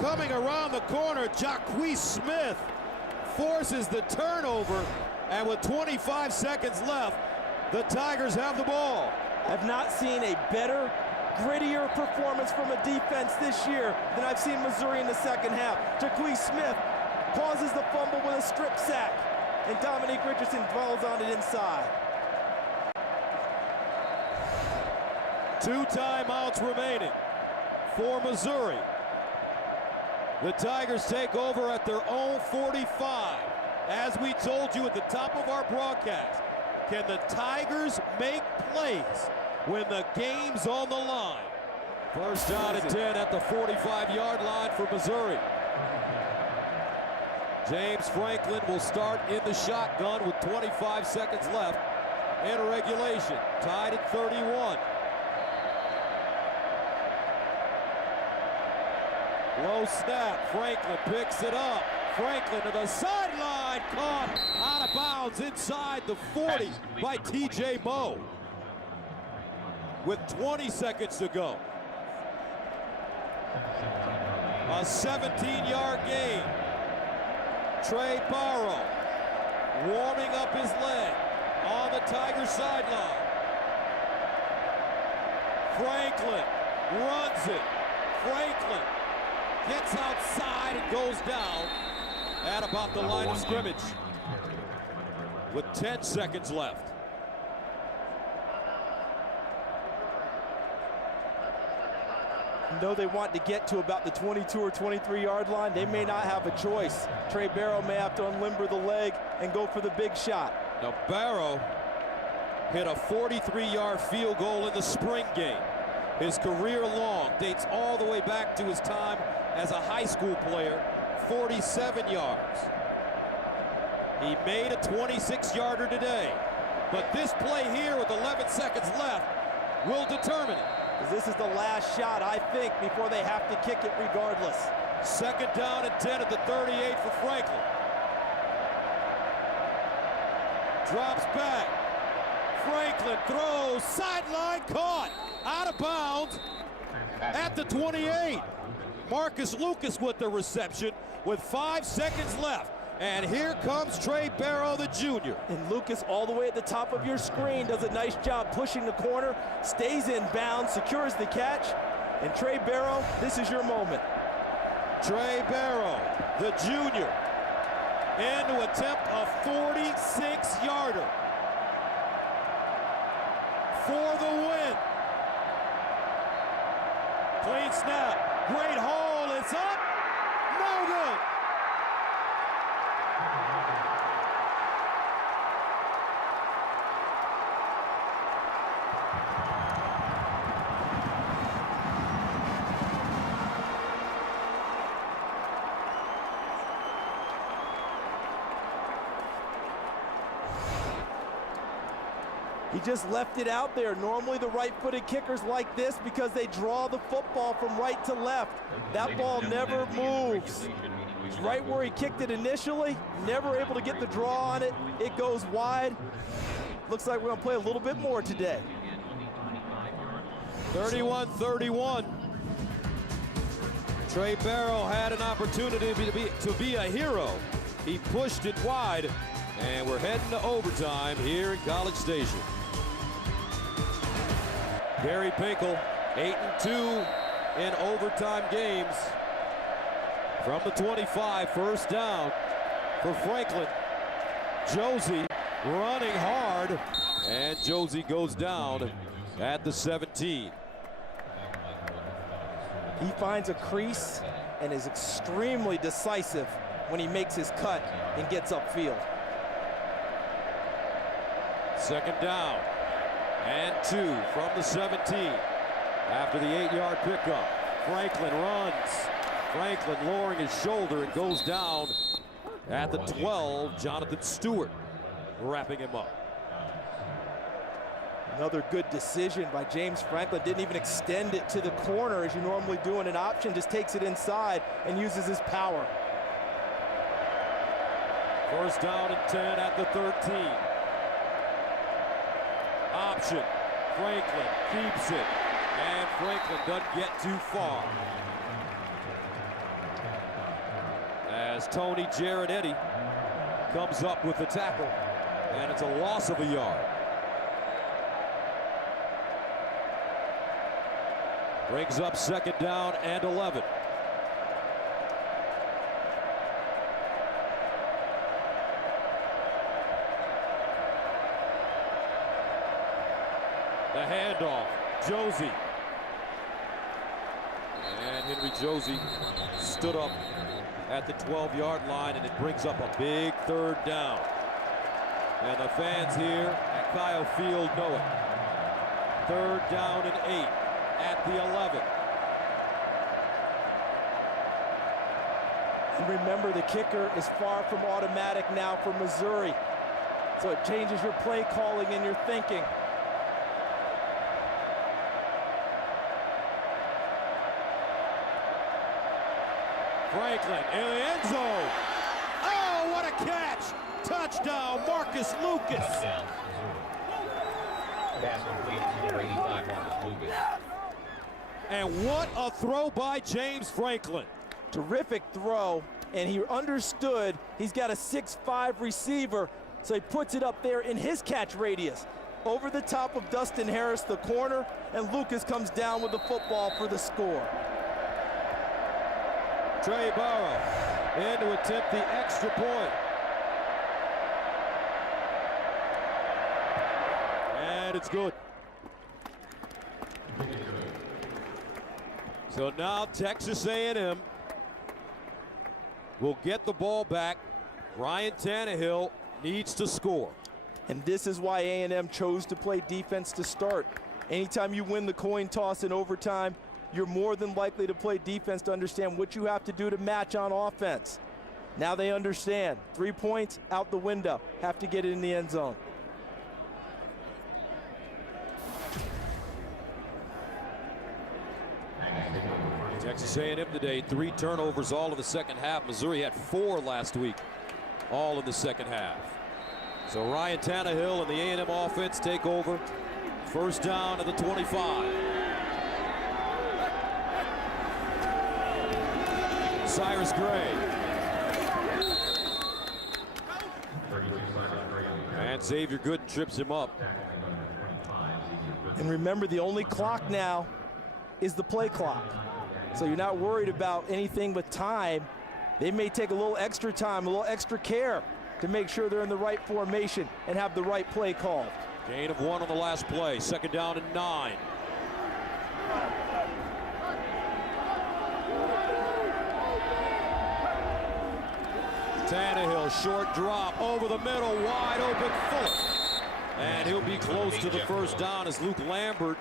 Coming around the corner, Jacquez Smith forces the turnover, and with 25 seconds left, the Tigers have the ball. I've not seen a better, grittier performance from a defense this year than I've seen Missouri in the second half. Jacquez Smith causes the fumble with a strip sack, and Dominique Richardson dwells on it inside. 2 timeouts remaining for Missouri. The Tigers take over at their own 45. As we told you at the top of our broadcast, can the Tigers make plays when the game's on the line? First down and 10 at the 45-yard line for Missouri. James Franklin will start in the shotgun with 25 seconds left in regulation. Tied at 31. Low snap, Franklin picks it up. Franklin to the sideline, caught out of bounds inside the 40 by TJ Moe. With 20 seconds to go. A 17-yard gain. Trey Barrow warming up his leg on the Tigers sideline. Franklin runs it. Franklin gets outside and goes down at about the line of scrimmage with 10 seconds left. Know they want to get to about the 22 or 23-yard line. They may not have a choice. Trey Barrow may have to unlimber the leg and go for the big shot. Now Barrow hit a 43-yard field goal in the spring game. His career long dates all the way back to his time as a high school player, 47 yards. He made a 26-yarder today, but this play here with 11 seconds left will determine it. This is the last shot, I think, before they have to kick it regardless. Second down and 10 at the 38 for Franklin. Drops back. Franklin throws, sideline caught, out of bounds at the 28. Marcus Lucas with the reception with 5 seconds left. And here comes Trey Barrow, the junior. And Lucas, all the way at the top of your screen, does a nice job pushing the corner, stays in bounds, secures the catch. And Trey Barrow, this is your moment. Trey Barrow, the junior, in to attempt a 46-yarder for the win. Clean snap, great hole, it's up, no good. He just left it out there. Normally the right-footed kickers like this because they draw the football from right to left. That ball never moves. It's right where he kicked it initially, never able to get the draw on it. It goes wide. Looks like we're gonna play a little bit more today. 31-31. Trey Barrow had an opportunity to be a hero. He pushed it wide, and we're heading to overtime here in College Station. Gary Pinkel, 8-2 in overtime games. From the 25, first down for Franklin. Josie running hard, and Josie goes down at the 17. He finds a crease and is extremely decisive when he makes his cut and gets upfield. Second down and 2 from the 17. After the 8-yard pickup, Franklin runs. Franklin lowering his shoulder and goes down at the 12. Jonathan Stewart wrapping him up. Another good decision by James Franklin. Didn't even extend it to the corner as you normally do in an option. Just takes it inside and uses his power. First down and 10 at the 13. Option. Franklin keeps it. And Franklin doesn't get too far. As Tony Giardinetti comes up with the tackle. And it's a loss of a yard. Brings up second down and 11. The handoff, Josie. And Henry Josie stood up at the 12-yard line, and it brings up a big third down. And the fans here at Kyle Field know it. Third down and 8 at the 11. And remember, the kicker is far from automatic now for Missouri. So it changes your play calling and your thinking. Franklin in the end zone. Oh, what a catch! Touchdown, Marcus Lucas. And what a throw by James Franklin. Terrific throw, and he understood he's got a 6'5" receiver, so he puts it up there in his catch radius. Over the top of Dustin Harris, the corner, and Lucas comes down with the football for the score. Trey Barrow in to attempt the extra point. And it's good. So now Texas A&M will get the ball back. Ryan Tannehill needs to score. And this is why A&M chose to play defense to start. Anytime you win the coin toss in overtime, you're more than likely to play defense to understand what you have to do to match on offense. Now they understand. 3 points out the window. Have to get it in the end zone. Texas A&M today, 3 turnovers all in the second half. Missouri had 4 last week, all in the second half. So Ryan Tannehill and the A&M offense take over. First down at the 25. Cyrus Gray. And Xavier Gooden trips him up. And remember, the only clock now is the play clock. So you're not worried about anything with time. They may take a little extra time, a little extra care to make sure they're in the right formation and have the right play called. Gain of 1 on the last play. Second down and 9. Tannehill, short drop over the middle, wide open Fuller. And he'll be close to the first down as Luke Lambert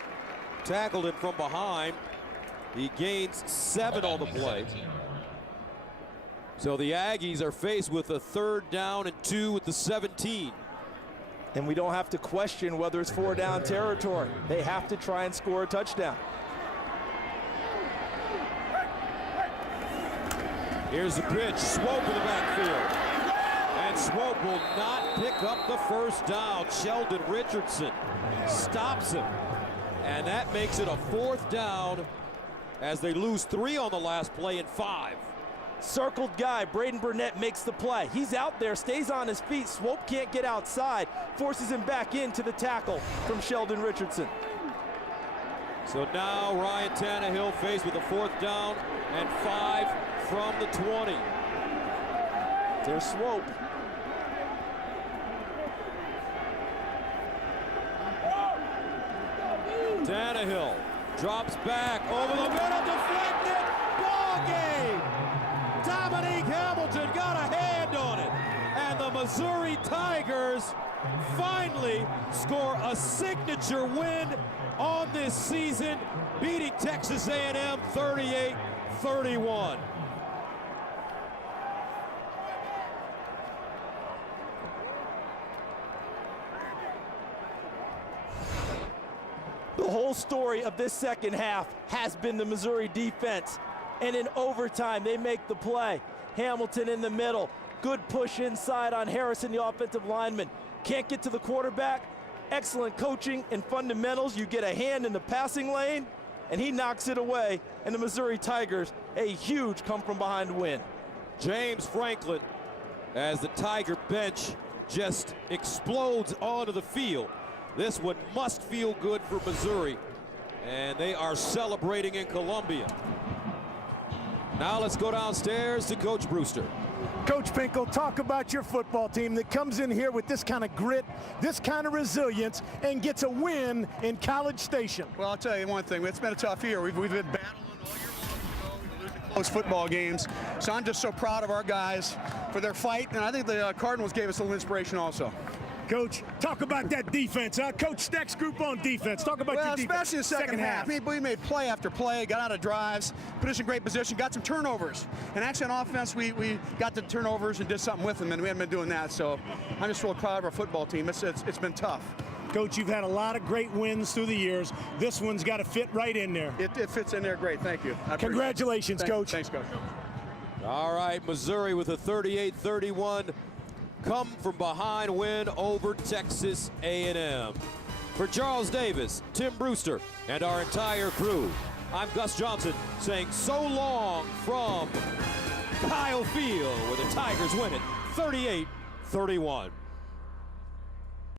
tackled him from behind. He gains 7 on the play. So the Aggies are faced with a third down and 2 at the 17. And we don't have to question whether it's 4-down territory. They have to try and score a touchdown. Here's the pitch, Swope in the backfield. And Swope will not pick up the first down. Sheldon Richardson stops him. And that makes it a 4th down as they lose 3 on the last play and 5. Circled guy, Braden Burnett makes the play. He's out there, stays on his feet. Swope can't get outside, forces him back into the tackle from Sheldon Richardson. So now Ryan Tannehill faced with a 4th down and 5 from the 20. Their slope. Tannehill drops back over the middle, deflected, ball game. Dominique Hamilton got a hand on it, and the Missouri Tigers finally score a signature win on this season, beating Texas A&M 38-31. The whole story of this second half has been the Missouri defense. And in overtime, they make the play. Hamilton in the middle. Good push inside on Harrison, the offensive lineman. Can't get to the quarterback. Excellent coaching and fundamentals. You get a hand in the passing lane, and he knocks it away. And the Missouri Tigers, a huge come-from-behind win. James Franklin, as the Tiger bench just explodes onto the field. This one must feel good for Missouri, and they are celebrating in Columbia. Now let's go downstairs to Coach Brewster. Coach Pinkel, talk about your football team that comes in here with this kind of grit, this kind of resilience, and gets a win in College Station. Well, I'll tell you one thing. It's been a tough year. We've been battling all year long, losing close football games. So I'm just so proud of our guys for their fight, and I think the Cardinals gave us a little inspiration also. Coach, talk about that defense, huh? Coach Steck's group on defense. Talk about your defense. Especially the second half. I mean, we made play after play, got out of drives, put us in great position, got some turnovers. And actually on offense, we got the turnovers and did something with them, and we haven't been doing that. So I'm just real proud of our football team. It's been tough. Coach, you've had a lot of great wins through the years. This one's got to fit right in there. It fits in there great. Thank you. Congratulations, Coach. Thanks, Coach. All right, Missouri with a 38-31 come from behind win over Texas A&M. For Charles Davis, Tim Brewster, and our entire crew, I'm Gus Johnson saying so long from Kyle Field, where the Tigers win it 38-31.